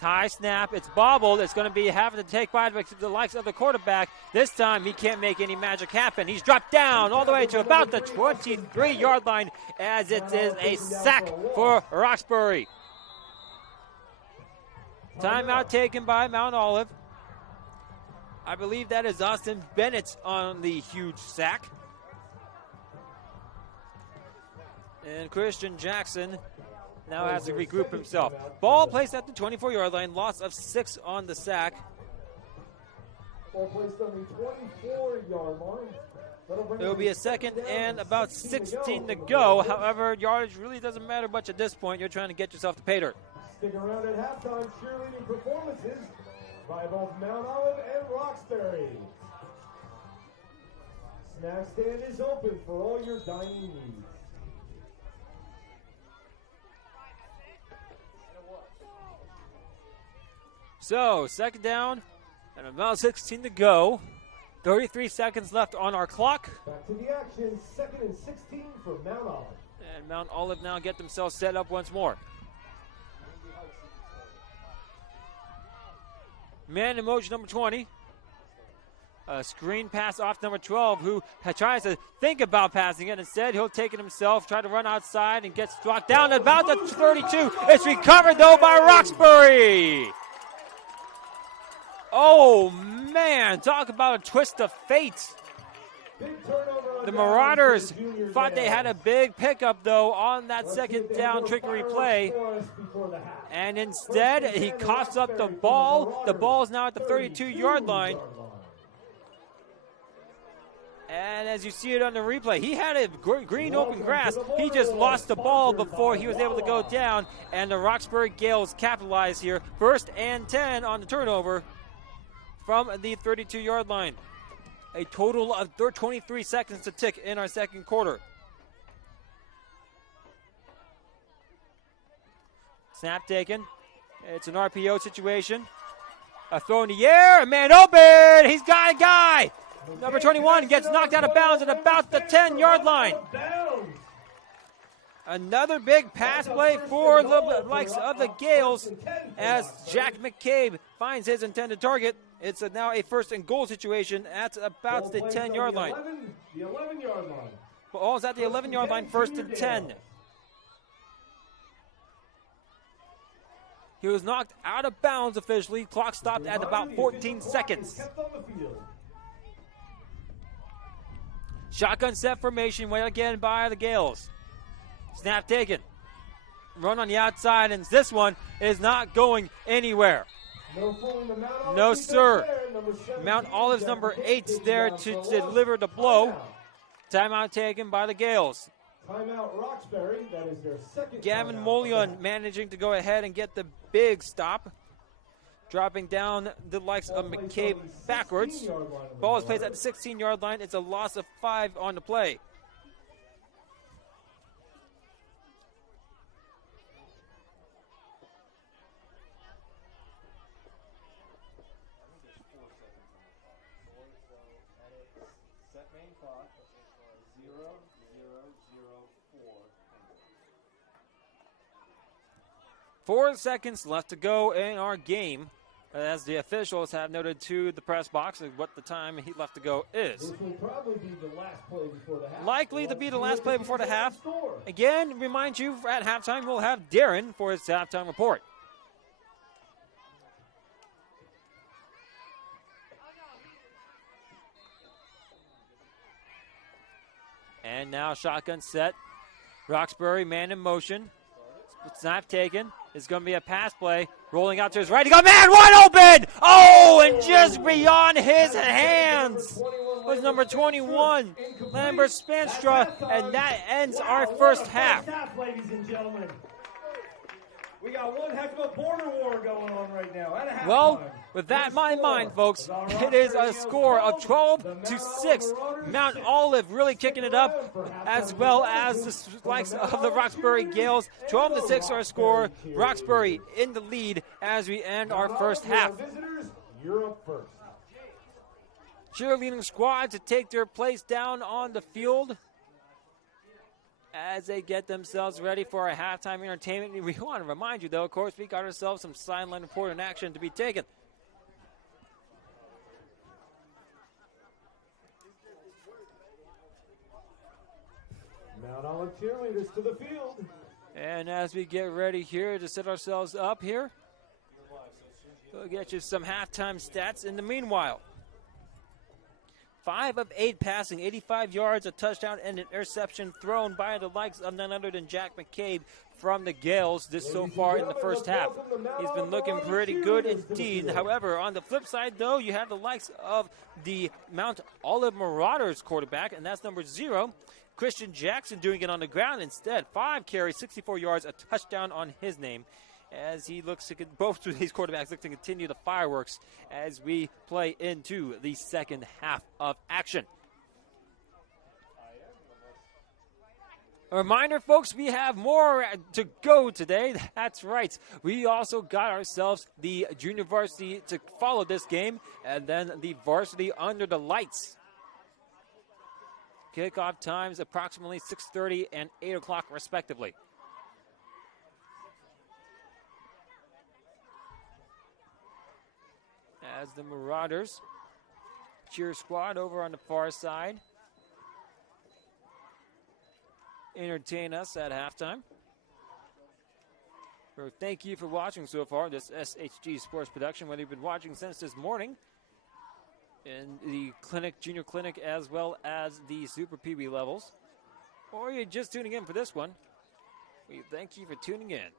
High snap. It's bobbled. It's going to be having to take by the likes of the quarterback. This time he can't make any magic happen. He's dropped down all the way to about the 23-yard line as it is a sack for Roxbury. Timeout taken by Mount Olive. I believe that is Austin Bennett on the huge sack. And Christian Jackson now has to regroup himself. Ball placed at the 24-yard line. Loss of 6 on the sack. Ball placed on the 24-yard line. It will be a second and about 16 to go. However, yardage really doesn't matter much at this point. You're trying to get yourself to pay dirt. Stick around at halftime. Cheerleading performances by both Mount Olive and Roxbury. Snack stand is open for all your dining needs. So, second down and about 16 to go. 33 seconds left on our clock. Back to the action. Second and 16 for Mount Olive. And Mount Olive now get themselves set up once more. Man in motion number 20. A screen pass off number 12, who tries to think about passing it. Instead, he'll take it himself, try to run outside, and gets blocked down at about the 32. It's recovered, though, by Roxbury. Oh, man, talk about a twist of fate. The Marauders thought they had a big pickup, though, on that second down trickery play. And instead, he coughs up the ball. The ball is now at the 32-yard line. And as you see it on the replay, he had a green open grass. He just lost the ball before he was able to go down. And the Roxbury Gales capitalize here. First and 10 on the turnover from the 32-yard line. A total of 23 seconds to tick in our second quarter. Snap taken. It's an RPO situation. A throw in the air. A man open. He's got a guy. Number 21 gets knocked out of bounds at about the 10-yard line. Another big pass play for the likes of the Gales as Jack McCabe finds his intended target. It's now a first and goal situation at about the 10-yard line. The 11-yard line. Ball's at the 11-yard line, first and 10. He was knocked out of bounds officially. Clock stopped at about 14 seconds. Shotgun set formation, way again by the Gales. Snap taken. Run on the outside, and this one is not going anywhere. No, sir. Mount Olive's number 8's there to deliver the blow. Timeout taken by the Gales. Timeout Roxbury. That is their second. Gavin Mullion managing to go ahead and get the big stop. Dropping down the likes of McCabe backwards. Ball is placed at the 16-yard line. It's a loss of 5 on the play. Four seconds left to go in our game, as the officials have noted to the press box what the time left to go is. This will probably be the last play before the half. Likely to be the last play before the half. Again, remind you, at halftime, we'll have Darren for his halftime report. And now shotgun set. Roxbury, man in motion. Snap taken. It's going to be a pass play. Rolling out to his right. He got man wide open. Oh, and just beyond his hands was number 21, Lambert Spanstra, and that ends our first half. Ladies and gentlemen. We got one heck of a border war going on right now. Well, with that in my mind, folks, it is a score of 12-6. Mount Olive really kicking it up, as well as the likes of the Roxbury Gales. 12-6 our score. Roxbury in the lead as we end our first half. Visitors, you're up first. Cheerleading squad to take their place down on the field as they get themselves ready for a halftime entertainment. We want to remind you, though, of course, we got ourselves some sideline report in action to be taken. Mount Olive cheerleaders to the field. And as we get ready here to set ourselves up here, we'll get you some halftime stats in the meanwhile. 5 of 8 passing, 85 yards, a touchdown, and an interception thrown by the likes of none other than Jack McCabe from the Gales this so far in the first half. He's been looking pretty good indeed. However, on the flip side, though, you have the likes of the Mount Olive Marauders quarterback, and that's number 0, Christian Jackson, doing it on the ground instead. 5 carries, 64 yards, a touchdown on his name, as he looks to both of these quarterbacks look to continue the fireworks as we play into the second half of action. A reminder, folks, we have more to go today. That's right. We also got ourselves the junior varsity to follow this game, and then the varsity under the lights. Kickoff times approximately 6:30 and 8 o'clock respectively. As the Marauders cheer squad over on the far side entertain us at halftime. So thank you for watching so far this SHG Sports production, whether you've been watching since this morning in the clinic, junior clinic, as well as the Super PB levels, or you're just tuning in for this one. We thank you for tuning in.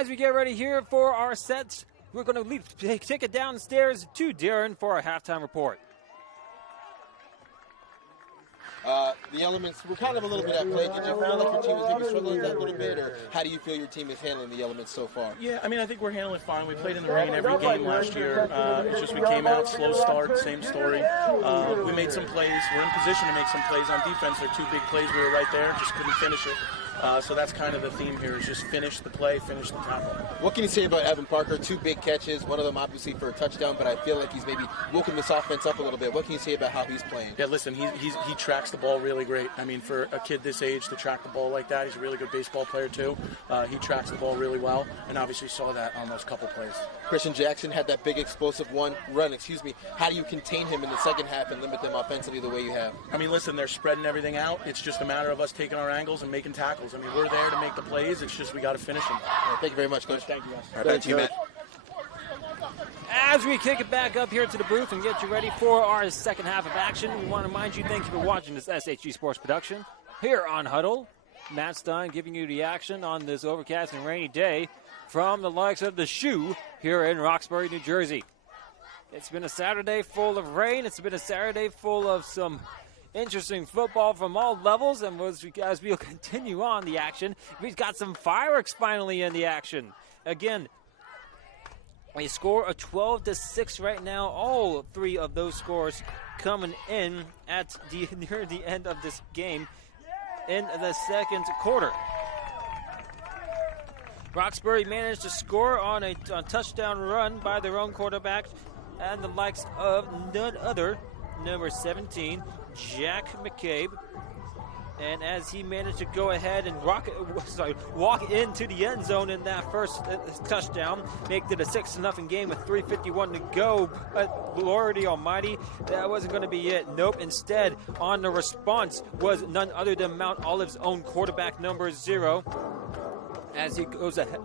As we get ready here for our sets, we're going to take it downstairs to Darren for our halftime report. The elements were kind of a little bit at play. Did you feel like your team was maybe struggling that a little bit, or how do you feel your team is handling the elements so far? Yeah, I mean, I think we're handling fine. We played in the rain every game last year. It's just we came out, slow start, same story. We made some plays. We're in position to make some plays on defense. They're 2 big plays. We were right there, just couldn't finish it. So that's kind of the theme here, is just finish the play, finish the tackle. What can you say about Evan Parker? 2 big catches, one of them obviously for a touchdown, but I feel like he's maybe woken this offense up a little bit. What can you say about how he's playing? Yeah, listen, he tracks the ball really great. I mean, for a kid this age to track the ball like that, he's a really good baseball player too. He tracks the ball really well, and obviously saw that on those couple plays. Christian Jackson had that big explosive run. How do you contain him in the second half and limit them offensively the way you have? I mean, listen, they're spreading everything out. It's just a matter of us taking our angles and making tackles. I mean, we're there to make the plays. It's just we got to finish them. Thank you very much, Coach. Thank you, guys. All right, back to you, Matt. As we kick it back up here to the booth and get you ready for our second half of action, we want to remind you, thank you for watching this SHG Sports production here on Huddle. Matt Stein giving you the action on this overcast and rainy day from the likes of the Shoe here in Roxbury, New Jersey. It's been a Saturday full of rain. It's been a Saturday full of some interesting football from all levels, and as we'll continue on the action, we've got some fireworks finally in the action. Again, we score a 12-6 right now. All 3 of those scores coming in at near the end of this game in the second quarter. Roxbury managed to score on a touchdown run by their own quarterback and the likes of none other, number 17, Jack McCabe. And as he managed to go ahead and walk into the end zone in that first touchdown, make it a 6-0 game with 3:51 to go. But Lord Almighty, that wasn't going to be it. Nope. Instead, on the response was none other than Mount Olive's own quarterback, number 0, as he goes ahead.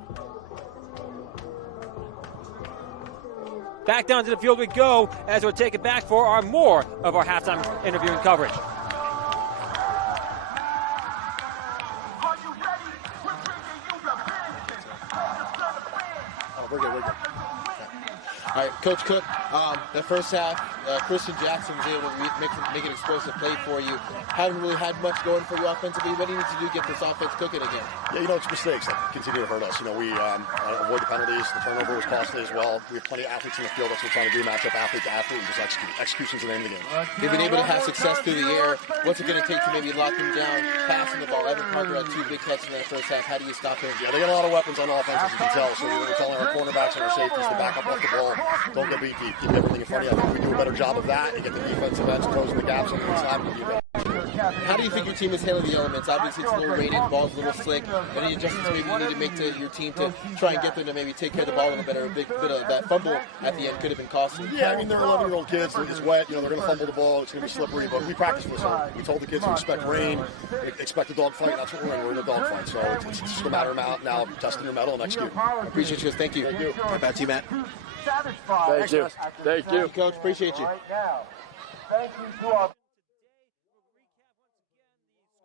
Back down to the field we go as we'll take it back for more of our halftime interview and coverage. We're good. All right, Coach Cook, the first half, Christian Jackson was able to make an explosive play for you. Haven't really had much going for you offensively. What do you need to do to get this offense cooking again? Yeah, it's mistakes that continue to hurt us. We avoid the penalties. The turnover was costly as well. We have plenty of athletes in the field. That's what we're trying to do, match up athlete to athlete and just execute. Execution's the name of the game. They've been able to have success through the air. What's it going to take to maybe lock them down, passing the ball? Evan Parker had 2 big catches in that first half. How do you stop him? Yeah, they got a lot of weapons on offense, as you can tell. So we're telling our cornerbacks and our safeties to back up off the ball. Don't get beat deep. Keep everything in front of you. I think we do a better job of that and get the defensive ends closing the gaps on the inside and be better. How do you think your team is handling the elements? Obviously, it's a little rainy, the ball's a little slick. Any adjustments maybe you need to make to your team to try and get them to maybe take care of the ball a little better? A big bit of that fumble at the end could have been costly. Yeah, I mean, they're 11-year-old kids. It's wet. They're going to fumble the ball. It's going to be slippery. But we practice for this. We told the kids to expect rain, expect a dogfight. And that's what we're in. We're in a dogfight. So it's just a matter of now testing your mettle and execute. Appreciate you. Thank you. Thank you. Back to you, Matt. Thank you. Thank you, Coach. Appreciate you. Thank you to our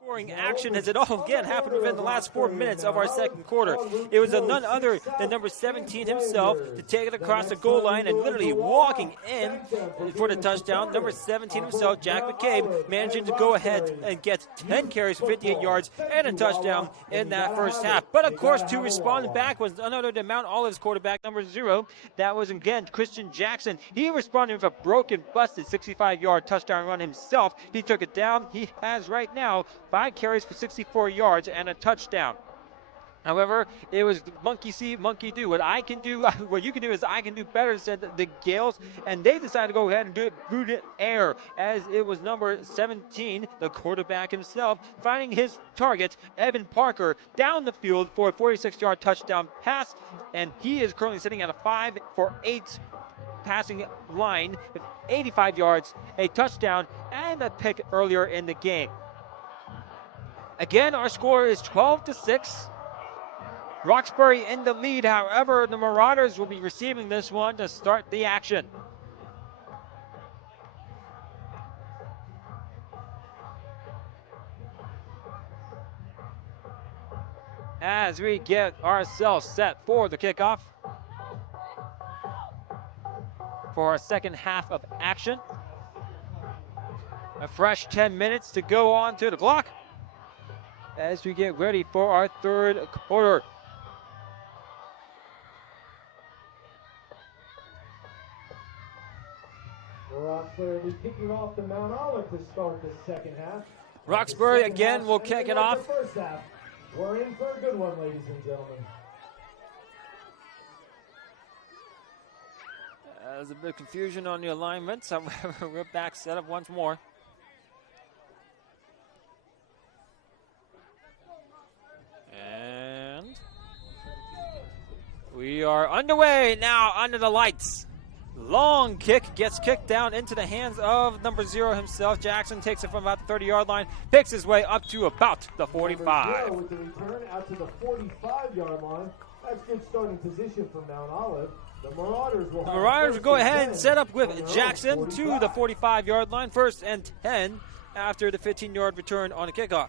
Scoring action as it all again happened within the last 4 minutes of our second quarter. It was none other than number 17 himself to take it across the goal line and literally walking in for the touchdown. Number 17 himself, Jack McCabe, managing to go ahead and get 10 carries for 58 yards and a touchdown in that first half. But of course, to respond back was none other than Mount Olive's quarterback, number 0. That was again Christian Jackson. He responded with a broken, busted 65-yard touchdown run himself. He took it down. He has right now 5 carries for 64 yards and a touchdown. However, it was monkey see, monkey do. What you can do is I can do better, said the Gales, and they decided to go ahead and do it through air, as it was number 17, the quarterback himself, finding his target, Evan Parker, down the field for a 46-yard touchdown pass, and he is currently sitting at a 5 for 8 passing line with 85 yards, a touchdown, and a pick earlier in the game. Again, our score is 12-6. Roxbury in the lead. However, the Marauders will be receiving this one to start the action. As we get ourselves set for the kickoff for our second half of action. A fresh 10 minutes to go on to the clock as we get ready for our third quarter. Roxbury will be kicking off the Mount Olive to start the second half. Roxbury again will kick it off. First half. We're in for a good one, ladies and gentlemen. There's a bit of confusion on the alignments. However, we're back set up once more. And we are underway now under the lights. Long kick gets kicked down into the hands of number 0 himself. Jackson takes it from about the 30-yard line, picks his way up to about the 45. With the return out to the 45-yard line. That's good starting position for Mount Olive. The Marauders will go ahead and set up with Jackson to the 45-yard line. 1st and 10 after the 15-yard return on the kickoff.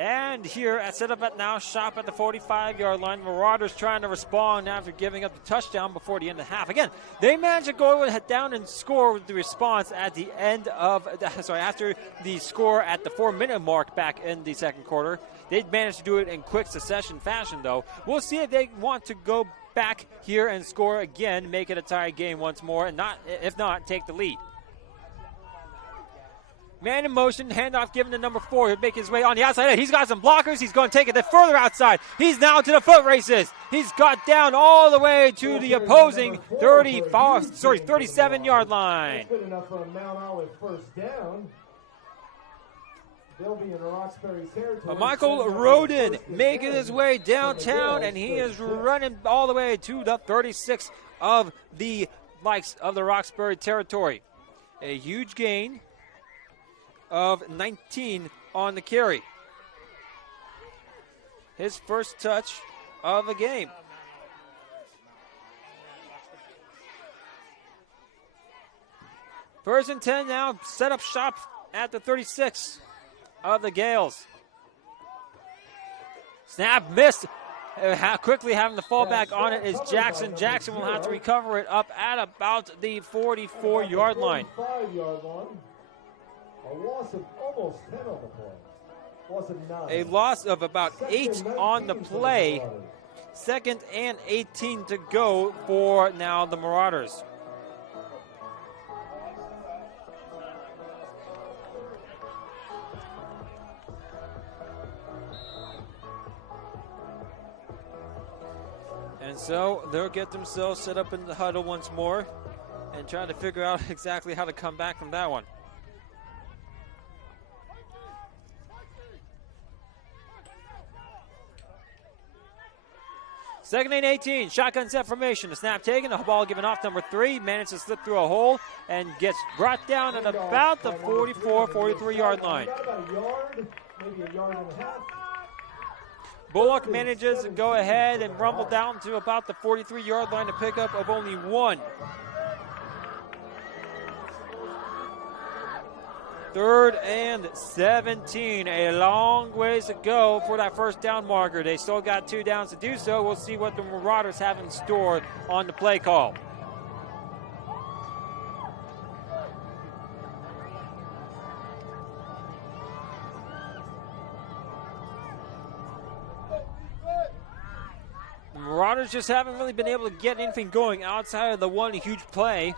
And here at setup at now, shop at the 45-yard line. Marauders trying to respond after giving up the touchdown before the end of the half. Again, they managed to go down and score with the response at the end of, after the score at the 4-minute mark back in the second quarter. They managed to do it in quick succession fashion, though. We'll see if they want to go back here and score again, make it a tie game once more, and if not, take the lead. Man in motion, handoff given to number 4. He'll make his way on the outside. He's got some blockers. He's going to take it further outside. He's now to the foot races. He's got down all the way to the opposing 37-yard line. That's good enough for a Mount Olive first down. They'll be in Roxbury territory. Michael Roden making his way downtown, and he is running all the way to the 36 of the likes of the Roxbury territory. A huge gain of 19 on the carry. His first touch of the game. First and 10 now, set up shop at the 36 of the Gales. Snap missed. Quickly having to fall back on it is Jackson. Jackson will have to recover it up at about the 44-yard line. 45-yard line. A loss of almost 10 on the play. Loss of 9. A loss of about 8 on the play. 2nd and 18 to go for now the Marauders. And so they'll get themselves set up in the huddle once more and try to figure out exactly how to come back from that one. Second and 18, shotgun set formation. The snap taken, the ball given off number 3, managed to slip through a hole and gets brought down at about the 43-yard line. About a yard, maybe a yard and a half. Bullock manages to go ahead and rumble down to about the 43-yard line to pick up of only 1. 3rd and 17. A long ways to go for that first down marker. They still got 2 downs to do so. We'll see what the Marauders have in store on the play call. The Marauders just haven't really been able to get anything going outside of the one huge play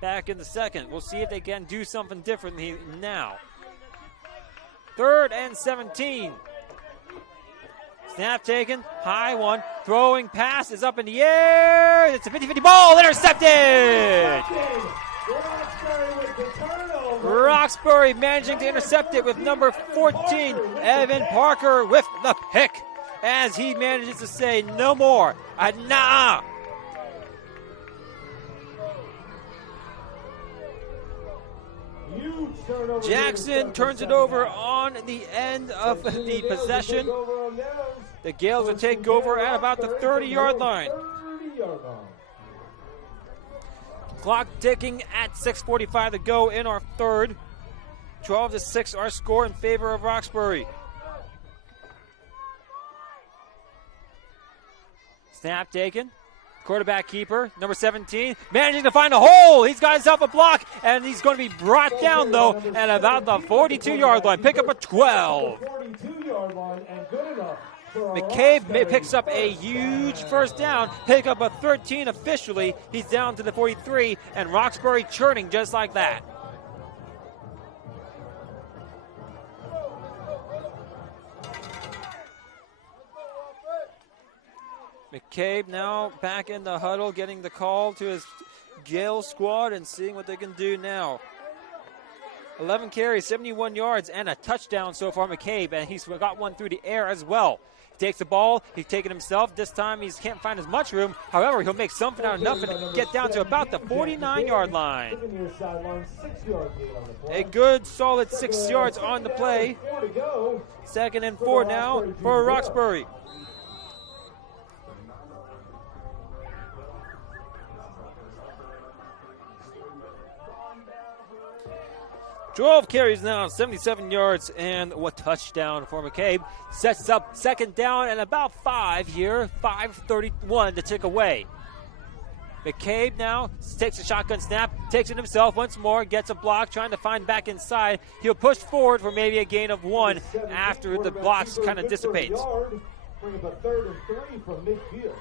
back in the second. We'll see if they can do something differently now. 3rd and 17. Snap taken, high one, throwing pass is up in the air. It's a 50-50 ball, intercepted! Roxbury managing to intercept it with number 14, Evan Parker with the pick, as he manages to say no more. Nah. Jackson turns it over on the end of the possession. The Gales will take over at about the 30-yard line. Clock ticking at 6:45 to go in our third. 12-6 our score in favor of Roxbury. Snap taken. Quarterback keeper, number 17, managing to find a hole. He's got himself a block, and he's going to be brought down, though, at about the 42-yard line. Pick up a 12. 42-yard line, and good enough McCabe picks up a huge first down, pick up a 13 officially. He's down to the 43, and Roxbury churning just like that. McCabe now back in the huddle, getting the call to his Gale squad and seeing what they can do now. 11 carries, 71 yards, and a touchdown so far, McCabe, and he's got one through the air as well. He takes the ball, he's taken himself. This time he can't find as much room. However, he'll make something out of nothing to get down to about the 49-yard line. A good, solid 6 yards on the play. 2nd and 4 now for Roxbury. 12 carries now, 77 yards, and a touchdown for McCabe. Sets up 2nd down and about 5 here, 5:31 to tick away. McCabe now takes a shotgun snap, takes it himself once more, gets a block, trying to find back inside. He'll push forward for maybe a gain of 1 after the blocks kind of dissipates. Bring up a 3rd and 3 from midfield.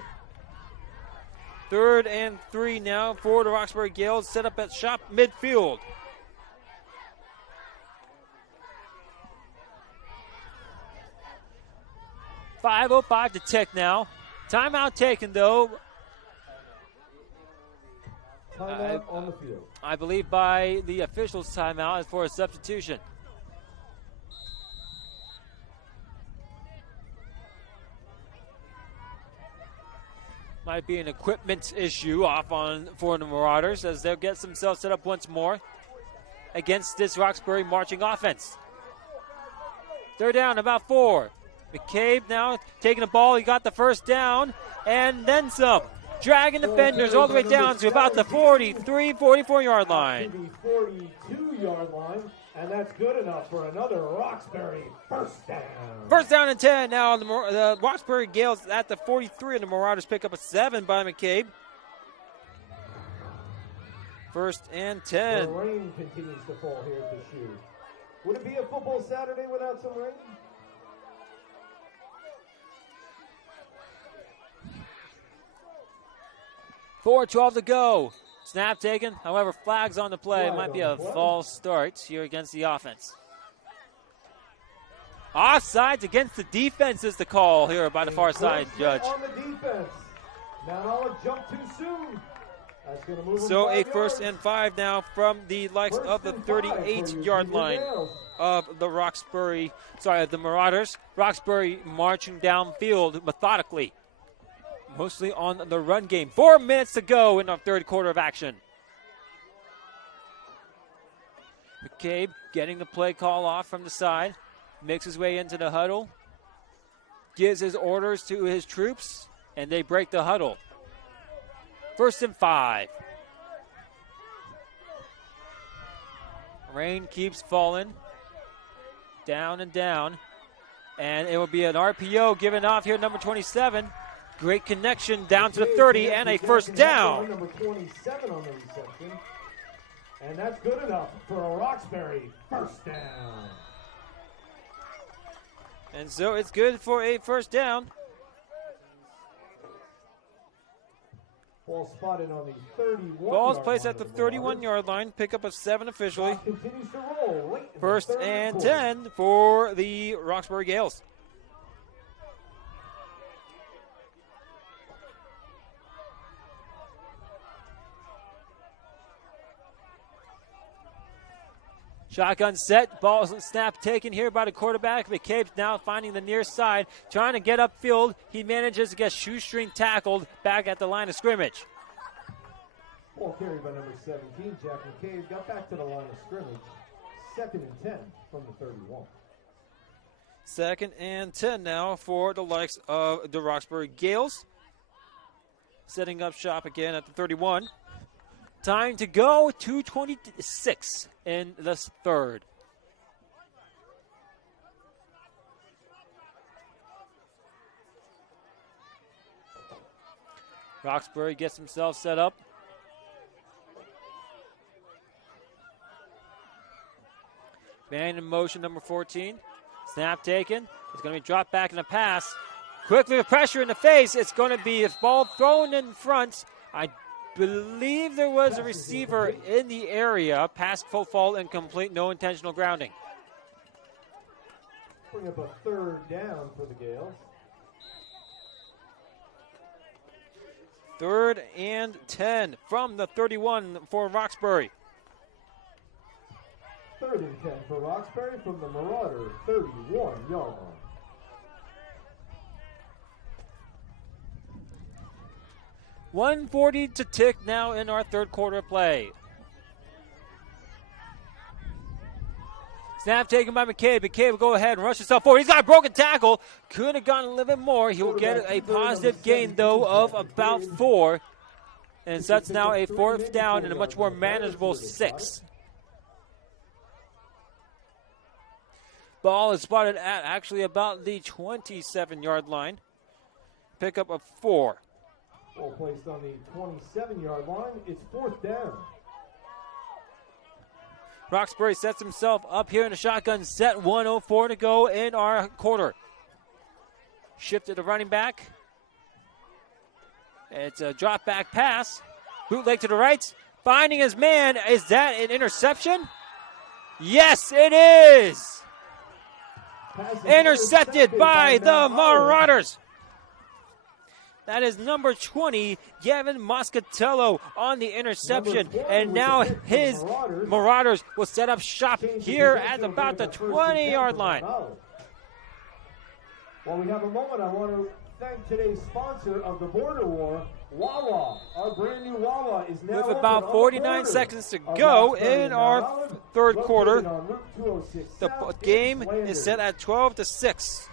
3rd and 3 now for the Roxbury Gales, set up at shop midfield. .505 to tick now. Timeout taken, though. Timeout on the field. I believe by the officials' timeout is for a substitution. Might be an equipment issue off on for the Marauders as they'll get themselves set up once more against this Roxbury marching offense. 3rd down, about 4. McCabe now taking the ball. He got the first down and then some. Dragging defenders all the way down to about the 43, 44-yard line. The 42-yard line, and that's good enough for another Roxbury first down. 1st down and 10 now. The Roxbury Gales at the 43, and the Marauders pick up a 7 by McCabe. 1st and 10. The rain continues to fall here at the shoe. Would it be a football Saturday without some rain? 4:12 to go. Snap taken. However, flags on the play. Might be a false start here against the offense. Offsides against the defense is the call here by the far side judge. On the defense. Now jump too soon. That's gonna move So a 1st and 5 now from the likes of the 38-yard line of the the Marauders. Roxbury marching downfield methodically. Mostly on the run game. 4 minutes to go in the 3rd quarter of action. McCabe getting the play call off from the side. Makes his way into the huddle. Gives his orders to his troops. And they break the huddle. 1st and 5. Rain keeps falling. Down and down. And it will be an RPO given off here, number 27. Great connection down to the 30 and a 1st down. Number 27 on the reception. And that's good enough for a Roxbury first down. And so it's good for a 1st down. Ball spotted on the 31. Ball's placed at the 31-yard line. Pick up a 7 officially. Continues to roll late in the 1st third and quarter. 10 for the Roxbury Gales. Shotgun set, ball snap taken here by the quarterback. McCabe's now finding the near side, trying to get upfield. He manages to get shoestring tackled back at the line of scrimmage. Ball carried by number 17, Jack McCabe, got back to the line of scrimmage. 2nd and 10 from the 31. 2nd and 10 now for the likes of the Roxbury Gales. Setting up shop again at the 31. Time to go, 2:26 in the 3rd. Roxbury gets himself set up. Man in motion, number 14. Snap taken. It's going to be dropped back in a pass. Quickly with pressure in the face. It's going to be a ball thrown in front. I believe there was a receiver in the area. Pass, full fall, incomplete. No intentional grounding. Bring up a third down for the Gales. 3rd and 10 from the 31 for Roxbury. 3rd and 10 for Roxbury from the Marauder 31-yard line. .140 to tick now in our third quarter play. Snap taken by McCabe. McCabe will go ahead and rush himself forward. He's got a broken tackle. Could have gone a little bit more. He will get a positive gain, though, of about 4. And so that's now a 4th down and a much more manageable 6. Ball is spotted at actually about the 27-yard line. Pickup of 4. Ball placed on the 27-yard line. It's 4th down. Roxbury sets himself up here in a shotgun set. 1:04 to go in our quarter. Shifted to running back. It's a drop back pass. Bootleg to the right. Finding his man. Is that an interception? Yes, it is. Intercepted by the Marauders. That is number 20, Gavin Moscatello on the interception. And now his Marauders will set up shop here at about the 20-yard line. While we have a moment, I want to thank today's sponsor of the Border War, Wawa. Our brand new Wawa is now with about 49 seconds to go in our third quarter. The game is set at 12-6.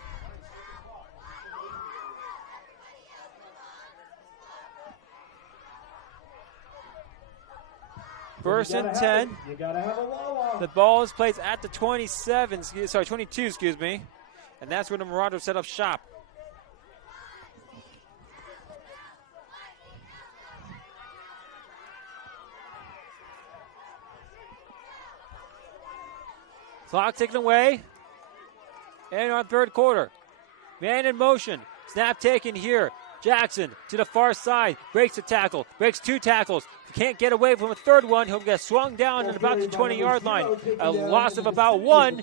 First and 10. You gotta have a Wawa. The ball is placed at the 22, excuse me. And that's where the Marauders set up shop. Clock ticking away in our third quarter. Man in motion. Snap taken here. Jackson to the far side. Breaks a tackle. Breaks 2 tackles. Can't get away from a third one. He'll get swung down at about the 20-yard line. A loss of about 1.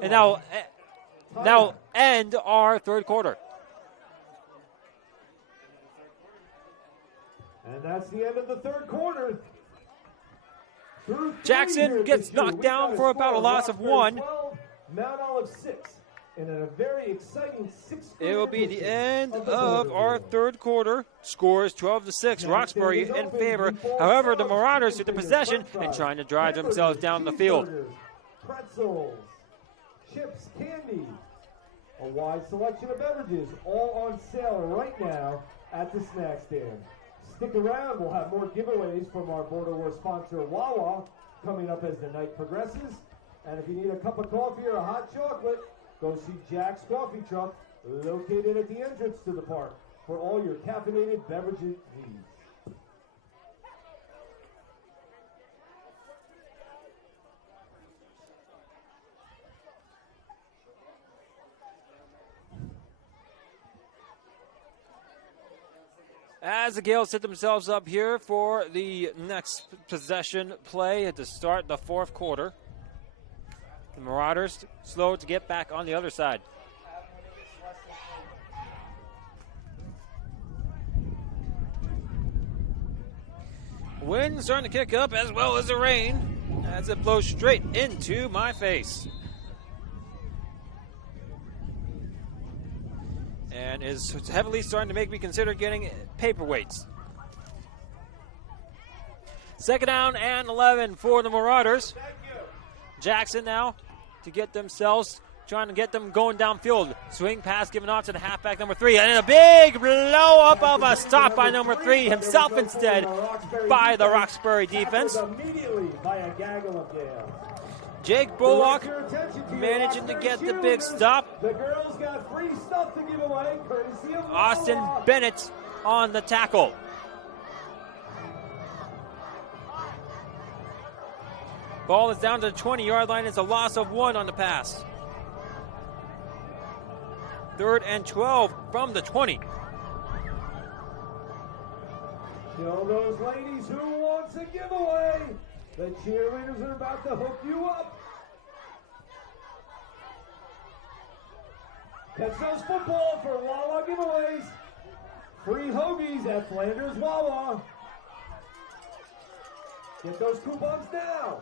And now end our third quarter. And that's the end of the third quarter. Jackson gets knocked down for about a loss of 1. Mount Olive 6. And in a very exciting 6. It will be the end of our third quarter. Scores 12-6. Roxbury in favor. However, the Marauders took the possession and trying to drive themselves down the field. Pretzels, chips, candy, a wide selection of beverages, all on sale right now at the snack stand. Stick around. We'll have more giveaways from our Border War sponsor, Wawa, coming up as the night progresses. And if you need a cup of coffee or a hot chocolate, go see Jack's Coffee Truck, located at the entrance to the park, for all your caffeinated beverages needs. As the Gales set themselves up here for the next possession play at the start of the fourth quarter. The Marauders slow to get back on the other side. Wind starting to kick up as well as the rain as it blows straight into my face. And is heavily starting to make me consider getting paperweights. 2nd down and 11 for the Marauders. Jackson now to get themselves, trying to get them going downfield. Swing pass given off to the halfback number 3. And a big blow up of a stop by number 3 himself instead by the Roxbury defense. Immediately by a gaggle of Gales. Jake Bullock managing to get the big stop. The girls got free stuff to give away, courtesy of Austin Bennett on the tackle. Ball is down to the 20-yard line. It's a loss of 1 on the pass. 3rd and 12 from the 20. Show those ladies who wants a giveaway. The cheerleaders are about to hook you up. Catch those football for Wawa giveaways. Free hoagies at Flanders Wawa. Get those coupons now.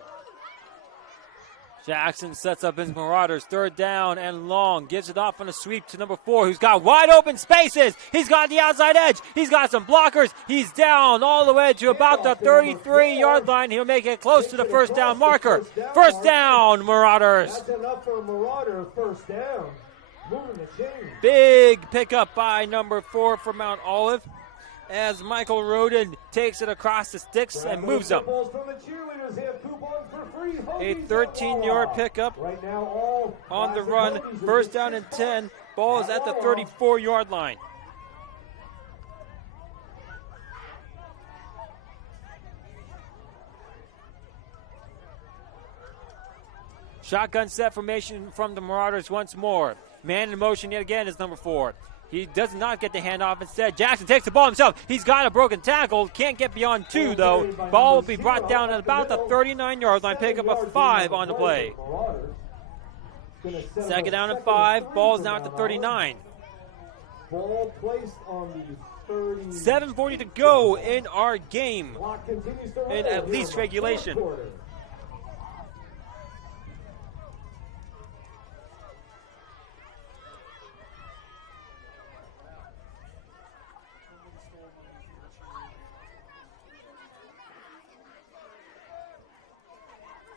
Jackson sets up his Marauders, 3rd down and long. Gives it off on a sweep to number 4, who's got wide open spaces. He's got the outside edge. He's got some blockers. He's down all the way to about the 33-yard line. He'll make it close to the 1st down marker. 1st down, Marauders. That's enough for a Marauder 1st down. Moving the chain. Big pickup by number 4 for Mount Olive as Michael Roden takes it across the sticks and moves them. A 13-yard pickup right now, all on the run. 1st down and 10. Ball is at the 34-yard line. Shotgun set formation from the Marauders once more. Man in motion yet again is number 4. He does not get the handoff. Instead, Jackson takes the ball himself. He's got a broken tackle. Can't get beyond 2, though. Ball will be brought down at about the 39-yard line. Pick up a 5 on the play. 2nd down and 5. Ball is now at the 39. Ball placed on the 30. 7:40 to go in our game. In at least regulation.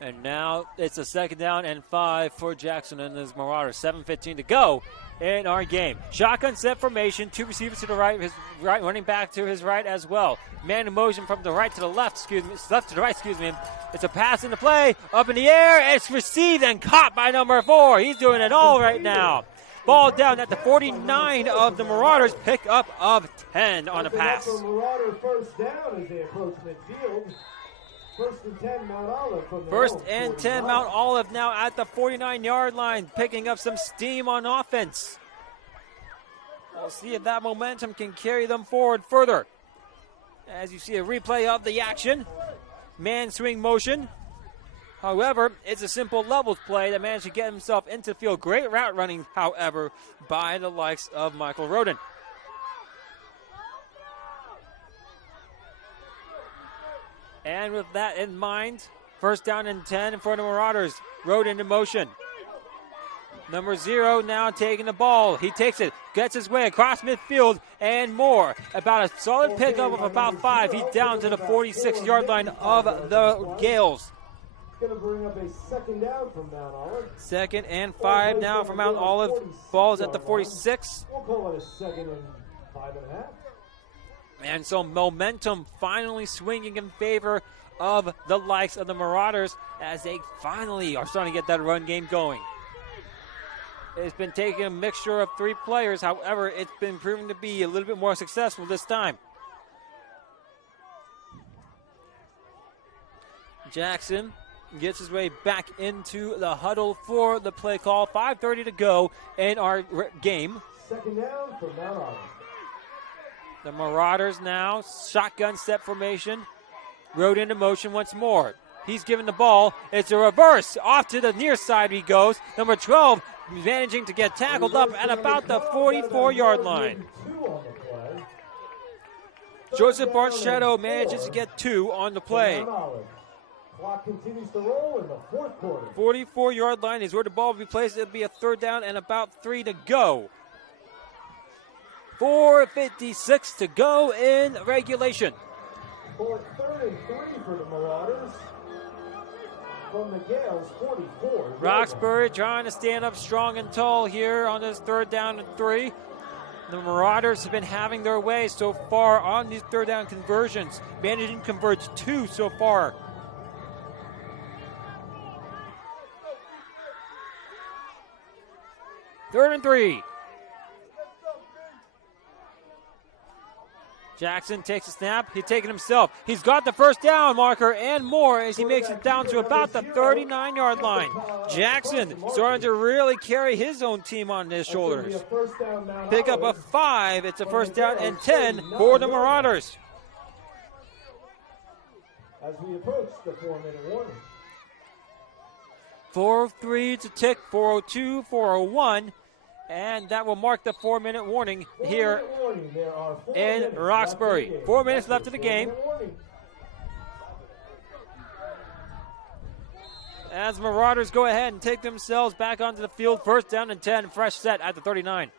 And now it's a 2nd down and 5 for Jackson and his Marauders. 7:15 to go in our game. Shotgun set formation. 2 receivers to the right. His right running back to his right as well. Man in motion from the right to the left. Left to the right. It's a pass in the play. Up in the air. It's received and caught by number 4. He's doing it all right now. Ball down at the 49 of the Marauders. Pick up of 10 on the pass. Marauder 1st down as they approach midfield. 1st and 10, Mount Olive. From the 1st and 10, Mount Olive now at the 49-yard line, picking up some steam on offense. We'll see if that momentum can carry them forward further. As you see a replay of the action, man swing motion. However, it's a simple levels play that managed to get himself into the field. Great route running, however, by the likes of Michael Roden. And with that in mind, 1st down and 10 for the Marauders. Roden in motion. Number 0 now taking the ball. He takes it, gets his way across midfield and more. About a solid pickup of about 5. He's down to the 46-yard line of the Gales. Going to bring up a 2nd down from Mount Olive. 2nd and 5 now for Mount Olive. Ball's at the 46. We'll call it a 2nd and 5.5. And so momentum finally swinging in favor of the likes of the Marauders as they finally are starting to get that run game going. It's been taking a mixture of 3 players. However, it's been proven to be a little bit more successful this time. Jackson gets his way back into the huddle for the play call. 5:30 to go in our game. 2nd down for Mount Olive. The Marauders now, shotgun set formation. Rode into motion once more. He's given the ball. It's a reverse. Off to the near side he goes. Number 12 managing to get tackled up at about the 44-yard line. Joseph Bartshadow manages to get 2 on the play. Clock continues to roll in the 4th quarter. 44-yard line is where the ball will be placed. It'll be a 3rd down and about 3 to go. 4:56 to go in regulation. For 3rd and 3 for the Marauders. From the Gales, 44. Roxbury trying to stand up strong and tall here on this 3rd down and 3. The Marauders have been having their way so far on these 3rd down conversions. Managing to convert 2 so far. Third and 3. Jackson takes a snap. He's taking himself. He's got the first down marker and more as he makes it down to about the 39-yard line. Jackson starting to really carry his own team on his shoulders. Pick up a 5. It's a first down and 10 for the Marauders. As we approach the 4-minute warning. 4:03 to tick, 4:02, 4:01. And that will mark the 4-minute warning here in Roxbury. 4 minutes left of the game. As Marauders go ahead and take themselves back onto the field. First down and 10, fresh set at the 39.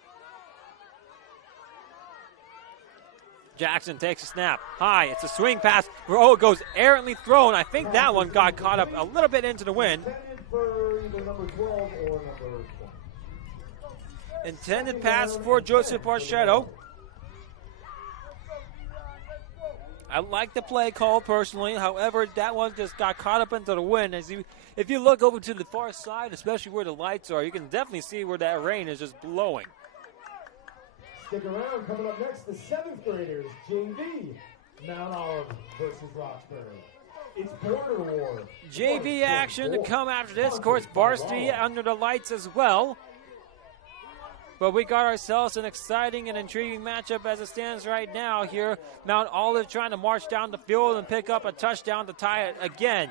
Jackson takes a snap. High, it's a swing pass. It goes errantly thrown. I think that one got caught up a little bit into the wind. Intended pass for Joseph Barchetto. I like the play call personally. However, that one just got caught up into the wind. If you look over to the far side, especially where the lights are, you can definitely see where that rain is just blowing. Stick around. Coming up next, the 7th graders, JV, Mount Olive versus Roxbury. It's border war. JV action to come after this. Of course, varsity under the lights as well. But we got ourselves an exciting and intriguing matchup as it stands right now here. Mount Olive trying to march down the field and pick up a touchdown to tie it again.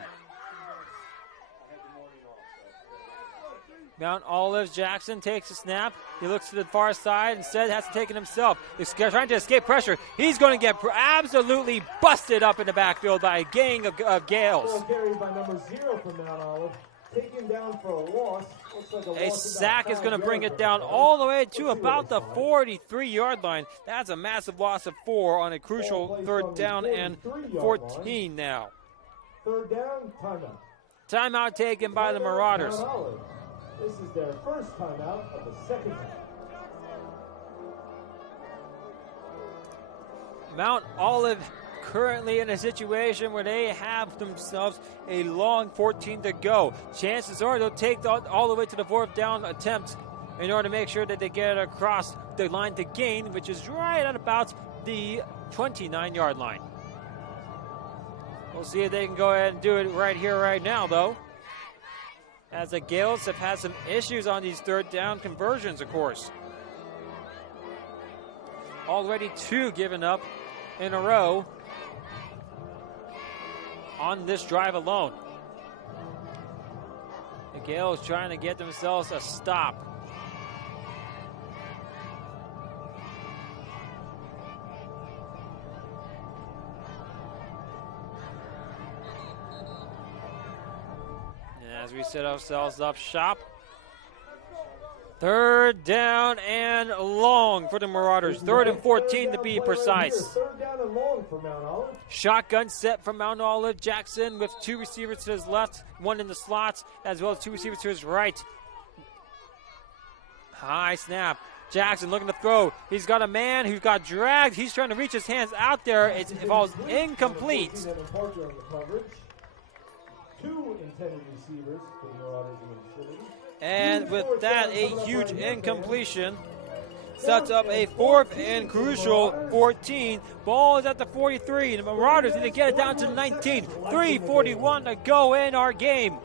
Mount Olive's Jackson takes a snap. He looks to the far side. Instead, has to take it himself. He's trying to escape pressure. He's going to get absolutely busted up in the backfield by a gang of Gales. Carried by number 0 from Mount Olive. Taken down for a loss. A sack is going to bring it down all the way to about the 43-yard line. That's a massive loss of 4 on a crucial 3rd down and 14 now. 3rd down, timeout. Timeout taken by the Marauders. This is their first timeout of the second half. Mount Olive currently in a situation where they have themselves a long 14 to go. Chances are they'll take all the way to the 4th down attempt in order to make sure that they get across the line to gain, which is right at about the 29-yard line. We'll see if they can go ahead and do it right here, right now, though. As the Gales have had some issues on these 3rd down conversions, of course. Already 2 given up in a row on this drive alone. The Gales trying to get themselves a stop. As we set ourselves up shop. 3rd down and long for the Marauders. 3rd and 14 to be precise. 3rd down and long for Mount Olive. Shotgun set from Mount Olive. Jackson with 2 receivers to his left, 1 in the slots, as well as 2 receivers to his right. High snap. Jackson looking to throw. He's got a man who got dragged. He's trying to reach his hands out there. It falls incomplete. 2 intended receivers for the Marauders in the facility. And with that, a huge incompletion. Sets up a 4th and crucial 14. Ball is at the 43. The Marauders need to get it down to 19. 3:41 to go in our game.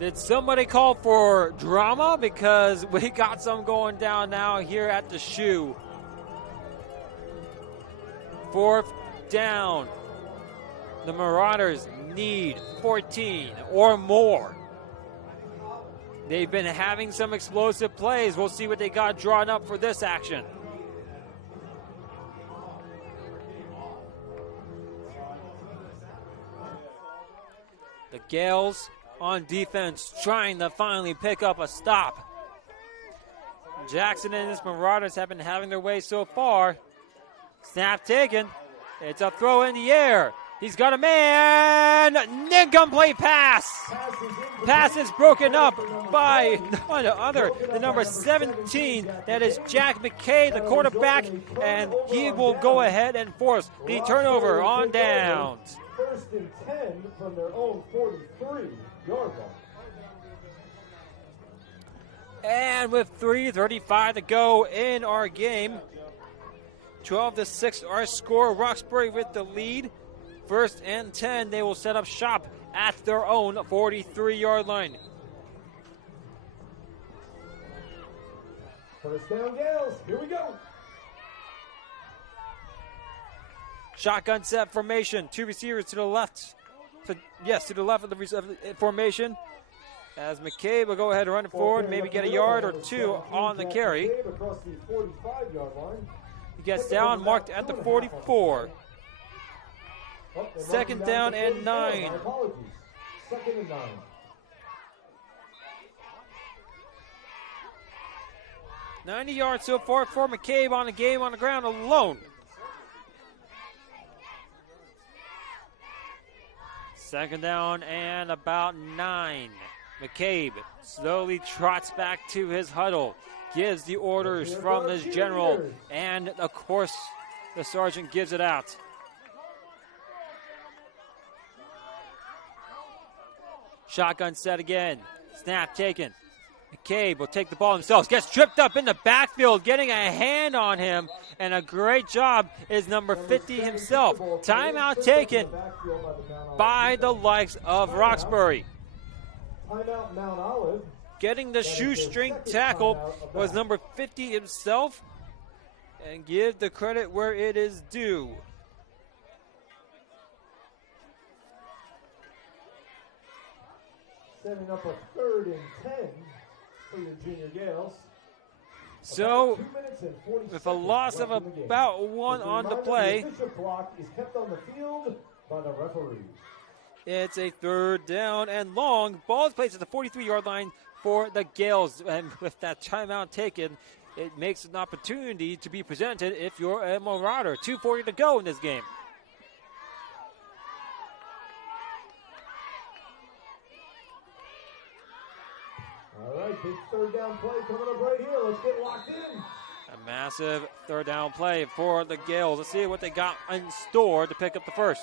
Did somebody call for drama? Because we got some going down now here at the shoe. 4th down. The Marauders need 14 or more. They've been having some explosive plays. We'll see what they got drawn up for this action. The Gales on defense trying to finally pick up a stop. Jackson and his Marauders have been having their way so far. Snap taken. It's a throw in the air. He's got a man. Incomplete pass. Pass is broken up by none other than number 17. That is Jack McKay, the quarterback, and he will go ahead and force the turnover on downs. 1st and 10 from their own 43-yard line. And with 3:35 to go in our game, 12-6 our score. Roxbury with the lead. 1st and 10, they will set up shop at their own 43-yard line. First down, Gales. Here we go. Shotgun set formation. 2 receivers to the left. To the left of the formation. As McCabe will go ahead and run it forward, maybe get a yard or 2 on the carry. Across the 45-yard line. He gets down, marked at the 44. 2nd down and 9. Apologies. 2nd and 9. $90 yards so far for McCabe on the game on the ground alone. 2nd down and about 9. McCabe slowly trots back to his huddle, gives the orders from his general, and of course the sergeant gives it out. Shotgun set again. Snap taken. McCabe will take the ball himself. Gets tripped up in the backfield, getting a hand on him, and a great job is number 50 himself. Timeout taken by the likes of Roxbury. Timeout Mount Olive. Getting the shoestring tackle was number 50 himself, and give the credit where it is due. Setting up a 3rd and 10 for your Junior Gales. So, 2 minutes and 40 with a loss of left in the game. about 1 on the play, The official clock is kept on the field by the referees. it's a 3rd down and long. Ball is placed at the 43-yard line for the Gales, and with that timeout taken, it makes an opportunity to be presented if you're a Marauder. 2:40 to go in this game. All right, big 3rd down play coming up right here. Let's get locked in. A massive 3rd down play for the Gales. Let's see what they got in store to pick up the first.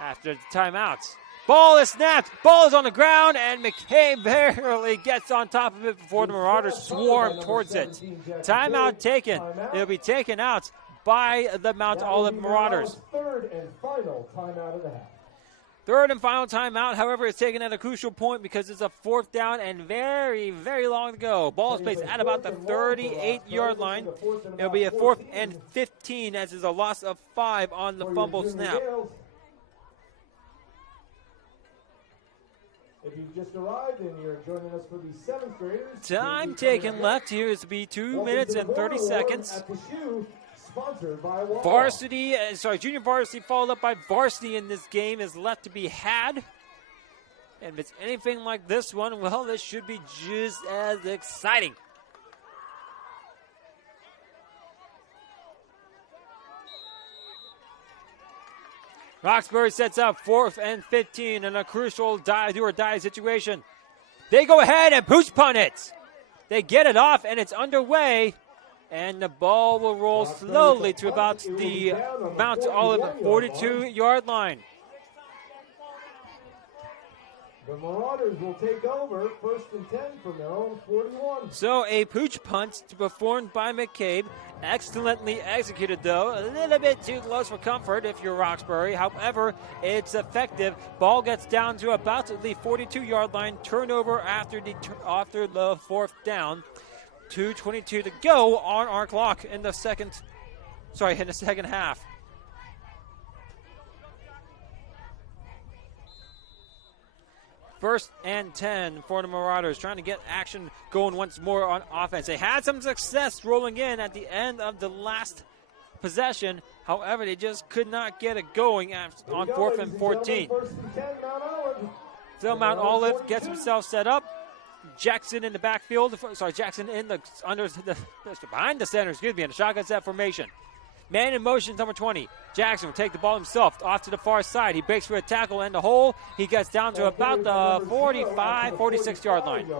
After the timeouts. Ball is snapped. Ball is on the ground, and McCabe barely gets on top of it before the Marauders swarm towards it. Timeout taken. It'll be taken out by the Mount Olive Marauders. 3rd and final timeout of the half. 3rd and final timeout, however, is taken at a crucial point because it's a 4th down and very, very long to go. Ball is placed at about the 38-yard line. It'll be a 4th and 15 as there's a loss of 5 on the fumble snap. If you've just arrived and you're joining us for the 7th graders. Time taken left here is to be 2 minutes and 30 seconds. At the shoe, sponsored by Wawa. Junior varsity followed up by varsity in this game is left to be had. And if it's anything like this one, well, this should be just as exciting. Roxbury sets up 4th and 15 in a crucial do-or-die situation. They go ahead and pooch punt it. They get it off, and it's underway. And the ball will roll slowly to about the Mount Olive 42-yard line. The Marauders will take over 1st and 10 from their own 41. So a pooch punt performed by McCabe. Excellently executed, though. A little bit too close for comfort if you're Roxbury. However, it's effective. Ball gets down to about the 42-yard line. Turnover after the 4th down. 2:22 to go on our clock in the second half. First and 10 for the Marauders, trying to get action going once more on offense. They had some success rolling in at the end of the last possession. However, they just could not get it going on 4th and 14. So Mount Olive gets himself set up. Jackson in the backfield. Jackson in the behind the center. In the shotgun set formation. Man in motion, number 20. Jackson will take the ball himself off to the far side. He breaks for a tackle in the hole. He gets down to about the 45, 46-yard line.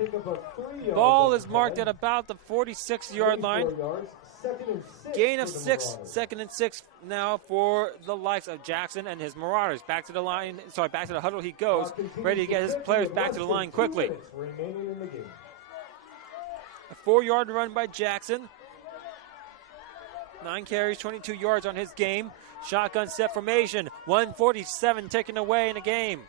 Pick up a 3 yards. Ball is marked at about the 46-yard line. 24 yards, 2nd and 6 Gain of for the 6, Marauders. 2nd and 6 now for the likes of Jackson and his Marauders. Back to the line, back to the huddle he goes, ready to get his players back to the line quickly. 2 minutes remaining in the game. A 4-yard run by Jackson. 9 carries, 22 yards on his game. Shotgun set formation. 147 taken away in the game.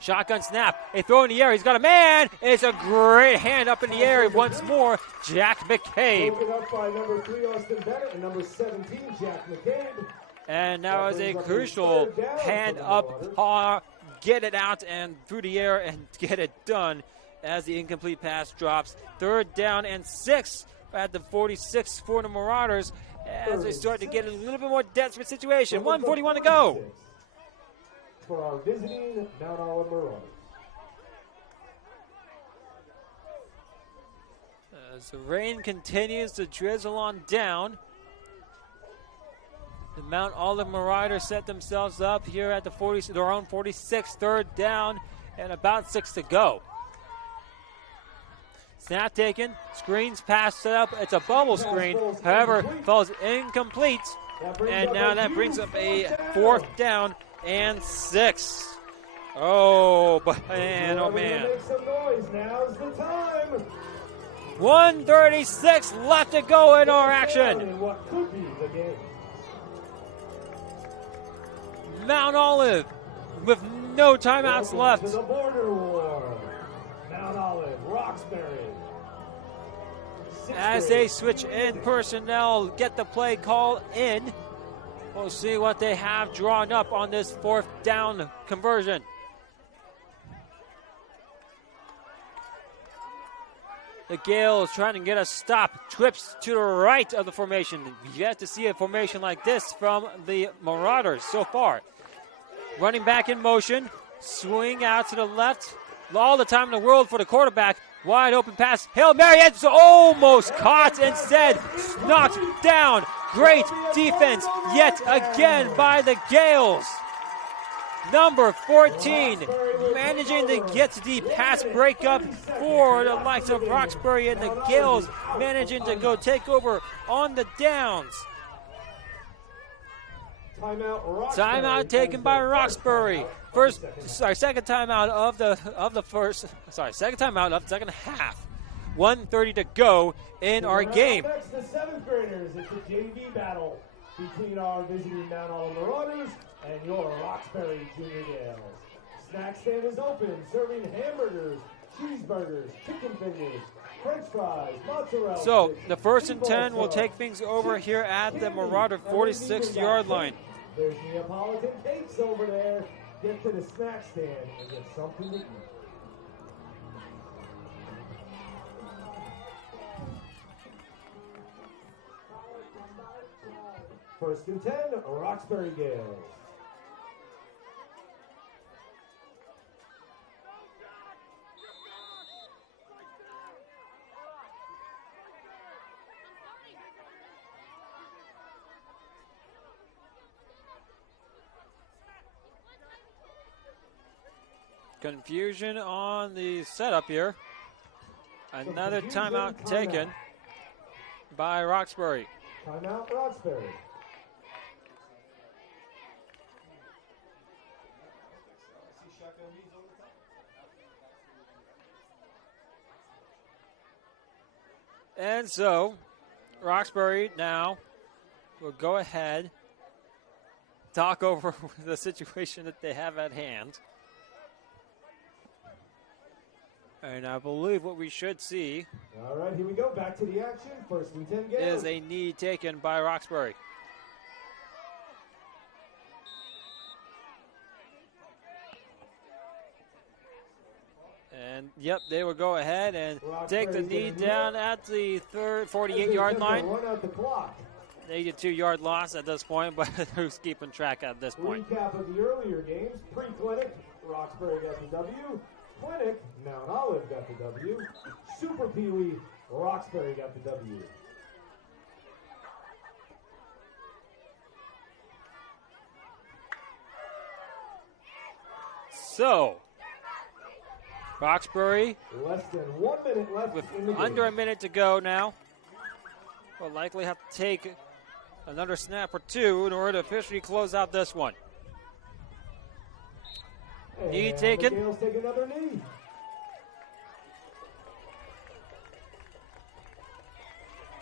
Shotgun snap. A throw in the air. He's got a man. It's a great hand up in the air once more. Jack McCabe. Broken up by number 3, Austin Bennett, and number 17, Jack McCabe. And now is a crucial hand up, paw, get it out and through the air and get it done as the incomplete pass drops. 3rd down and 6 at the 46 for the Marauders as they start to get a little bit more desperate situation. 1:41 to go. For our visiting Mount Olive Marauders. As the rain continues to drizzle on down, the Mount Olive Marauders set themselves up here at the their own 46, 3rd down, and about 6 to go. Snap taken, screens pass set up. It's a bubble screen, however, falls incomplete. And now that brings up a 4th down and 6. Oh, man, oh, man. Make some noise. Now's the time. 1:36 left to go in our action. In what could be the game. Mount Olive with no timeouts Welcome left. to the border war. Mount Olive, Roxbury. As they switch in personnel, get the play call in. We'll see what they have drawn up on this 4th down conversion. The Gales trying to get a stop. Trips to the right of the formation. Yet to see a formation like this from the Marauders so far. Running back in motion. Swing out to the left. All the time in the world for the quarterback. Wide open pass. Hail Mary. It's almost caught. Instead, knocked down. Great defense yet again by the Gales. Number 14 managing to get the pass breakup for the likes of Roxbury, and the Gales managing to go take over on the downs. Timeout taken by Roxbury. Second timeout of the second half. 1:30 to go in our game. Next, the 7th graders. It's a JV battle between our visiting Mount Olive Marauders and your Roxbury Junior Gales. Snack stand is open, serving hamburgers, cheeseburgers, chicken fingers, French fries, mozzarella. So sticks, the 1st and 10 will meatball take sauce, things over chips, here at the candy, Marauder and 46-yard line. There's Neapolitan cakes over there. Get to the snack stand and get something to eat. First and 10, Roxbury Gales. Confusion on the setup here. Another timeout taken by Roxbury. Timeout, Roxbury. And so, Roxbury now will go ahead, talk over the situation that they have at hand. And I believe what we should see All right, here we go. Back to the action. First and 10 Gales. is a knee taken by Roxbury. And, yep, they will go ahead and take the knee down at the 48-yard line. Run out the clock. 82-yard loss at this point, but who's keeping track at this point? Recap of the earlier games. Pre-clinic, Roxbury got the W. Clinic, Mount Olive got the W. Super Pee Wee, Roxbury got the W. So, Roxbury Less than 1 minute left with in the game. under a minute to go now. Will likely have to take another snap or two in order to officially close out this one. Knee taken. McHale's take another knee.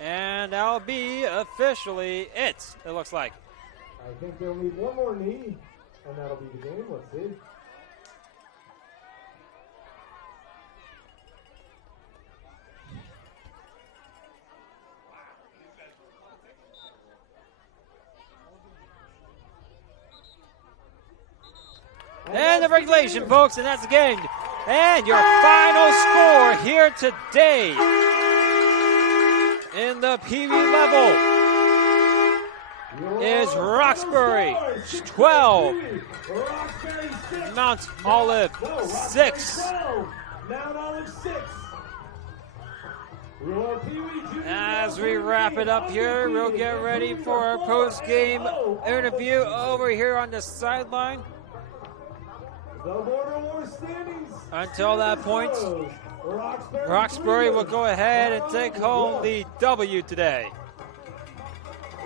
And that'll be officially it looks like. I think they'll need one more knee, and that'll be the game. Let's see. And the regulation, folks, and that's the game. And your final score here today in the PV level is Roxbury 12, Mount Olive 6. Mount Olive 6. As we wrap it up here, we'll get ready for our post-game interview over here on the sideline. The Border War standings. Until that point, Roxbury will go ahead and take home the W today.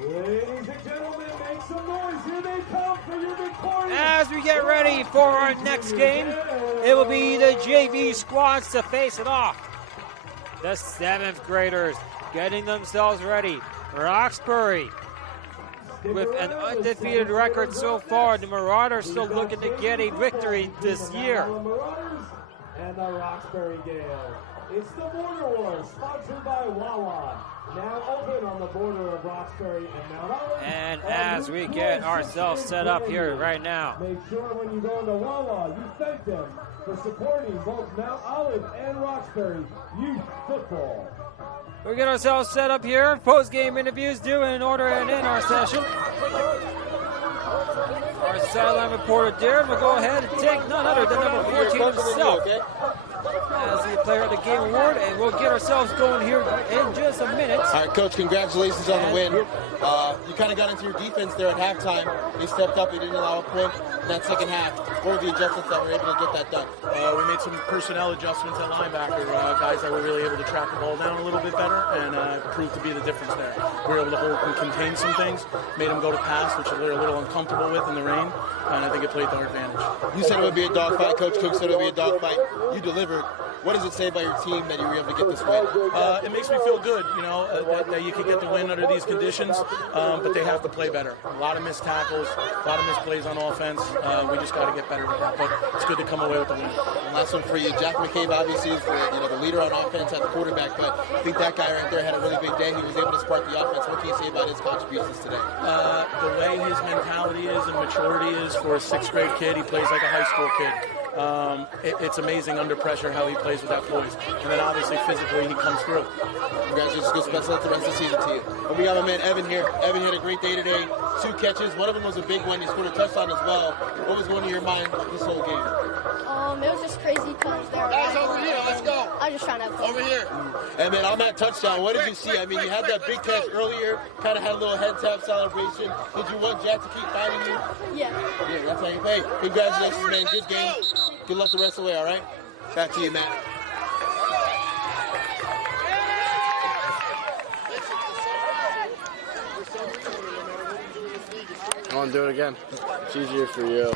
Ladies and gentlemen, make some noise. Here they come for your victorious. As we get ready for our next game, it will be the JV squads to face it off. The 7th graders getting themselves ready. Roxbury with an undefeated record so far. The Marauders still looking to get a victory this year. And the Roxbury Gale. It's the Border War, sponsored by Wawa. Now open on the border of Roxbury and Mount Olive. And as we get ourselves set up here right now, make sure when you go into Wawa, you thank them for supporting both Mount Olive and Roxbury youth football. we get ourselves set up here. Post-game interviews due in order and in our session. Our sideline reporter, Darren, will go ahead and take none other than number 14 himself as the player of the game award, and we'll get ourselves going here in just a minute. All right, Coach, congratulations on the win. You kind of got into your defense there at halftime. You stepped up. You didn't allow a point in that second half. What were the adjustments that were able to get that done? We made some personnel adjustments at linebacker, guys that were really able to track the ball down a little bit better, and proved to be the difference there. We were able to hold and contain some things, made them go to pass, which we were a little uncomfortable with in the rain, and I think it played to our advantage. You said it would be a dogfight. Coach Cook said it would be a dogfight. You delivered. What does it say about your team that you were able to get this win? It makes me feel good, that you can get the win under these conditions, but they have to play better. A lot of missed tackles, a lot of missed plays on offense. We just got to get better with that, but it's good to come away with the win. And last one for you. Jack McCabe obviously is the leader on offense at the quarterback, but I think that guy right there had a really big day. He was able to spark the offense. What can you say about his contributions today? The way his mentality is and maturity is for a 6th grade kid, he plays like a high school kid. It's amazing under pressure how he plays with that poise. And then obviously physically he comes through. Congratulations, good best luck the rest of the season to you. And we got my man Evan here. Evan had a great day today. 2 catches. One of them was a big one. He scored a touchdown as well. What was going to your mind this whole game? It was just crazy because they were Guys, over here, let's go. I was just trying to have fun. Over here. And man, on that touchdown, what did you see? I mean, you had that big catch earlier, kind of had a little head tap celebration. Did you want Jack to keep fighting you? Yeah. Yeah, that's how you pay. Congratulations, man. Good game. Good luck the rest of the way, all right? Back to you, Matt. I want to do it again. It's easier for you.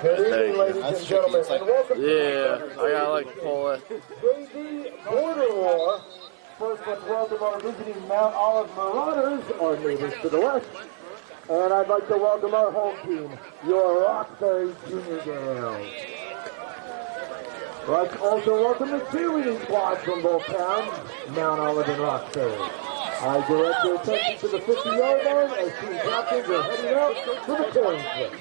Good evening, ladies and gentlemen, and welcome Yeah, I gotta pull it. JV Border War. First, let's welcome our visiting Mount Olive Marauders, our neighbors to the west. And I'd like to welcome our home team, your Roxbury Junior Gales. Let's also welcome the cheerleading squad from both towns, Mount Olive and Roxbury. I direct your attention to the 50-yard line as team captains are heading out for the coin flip.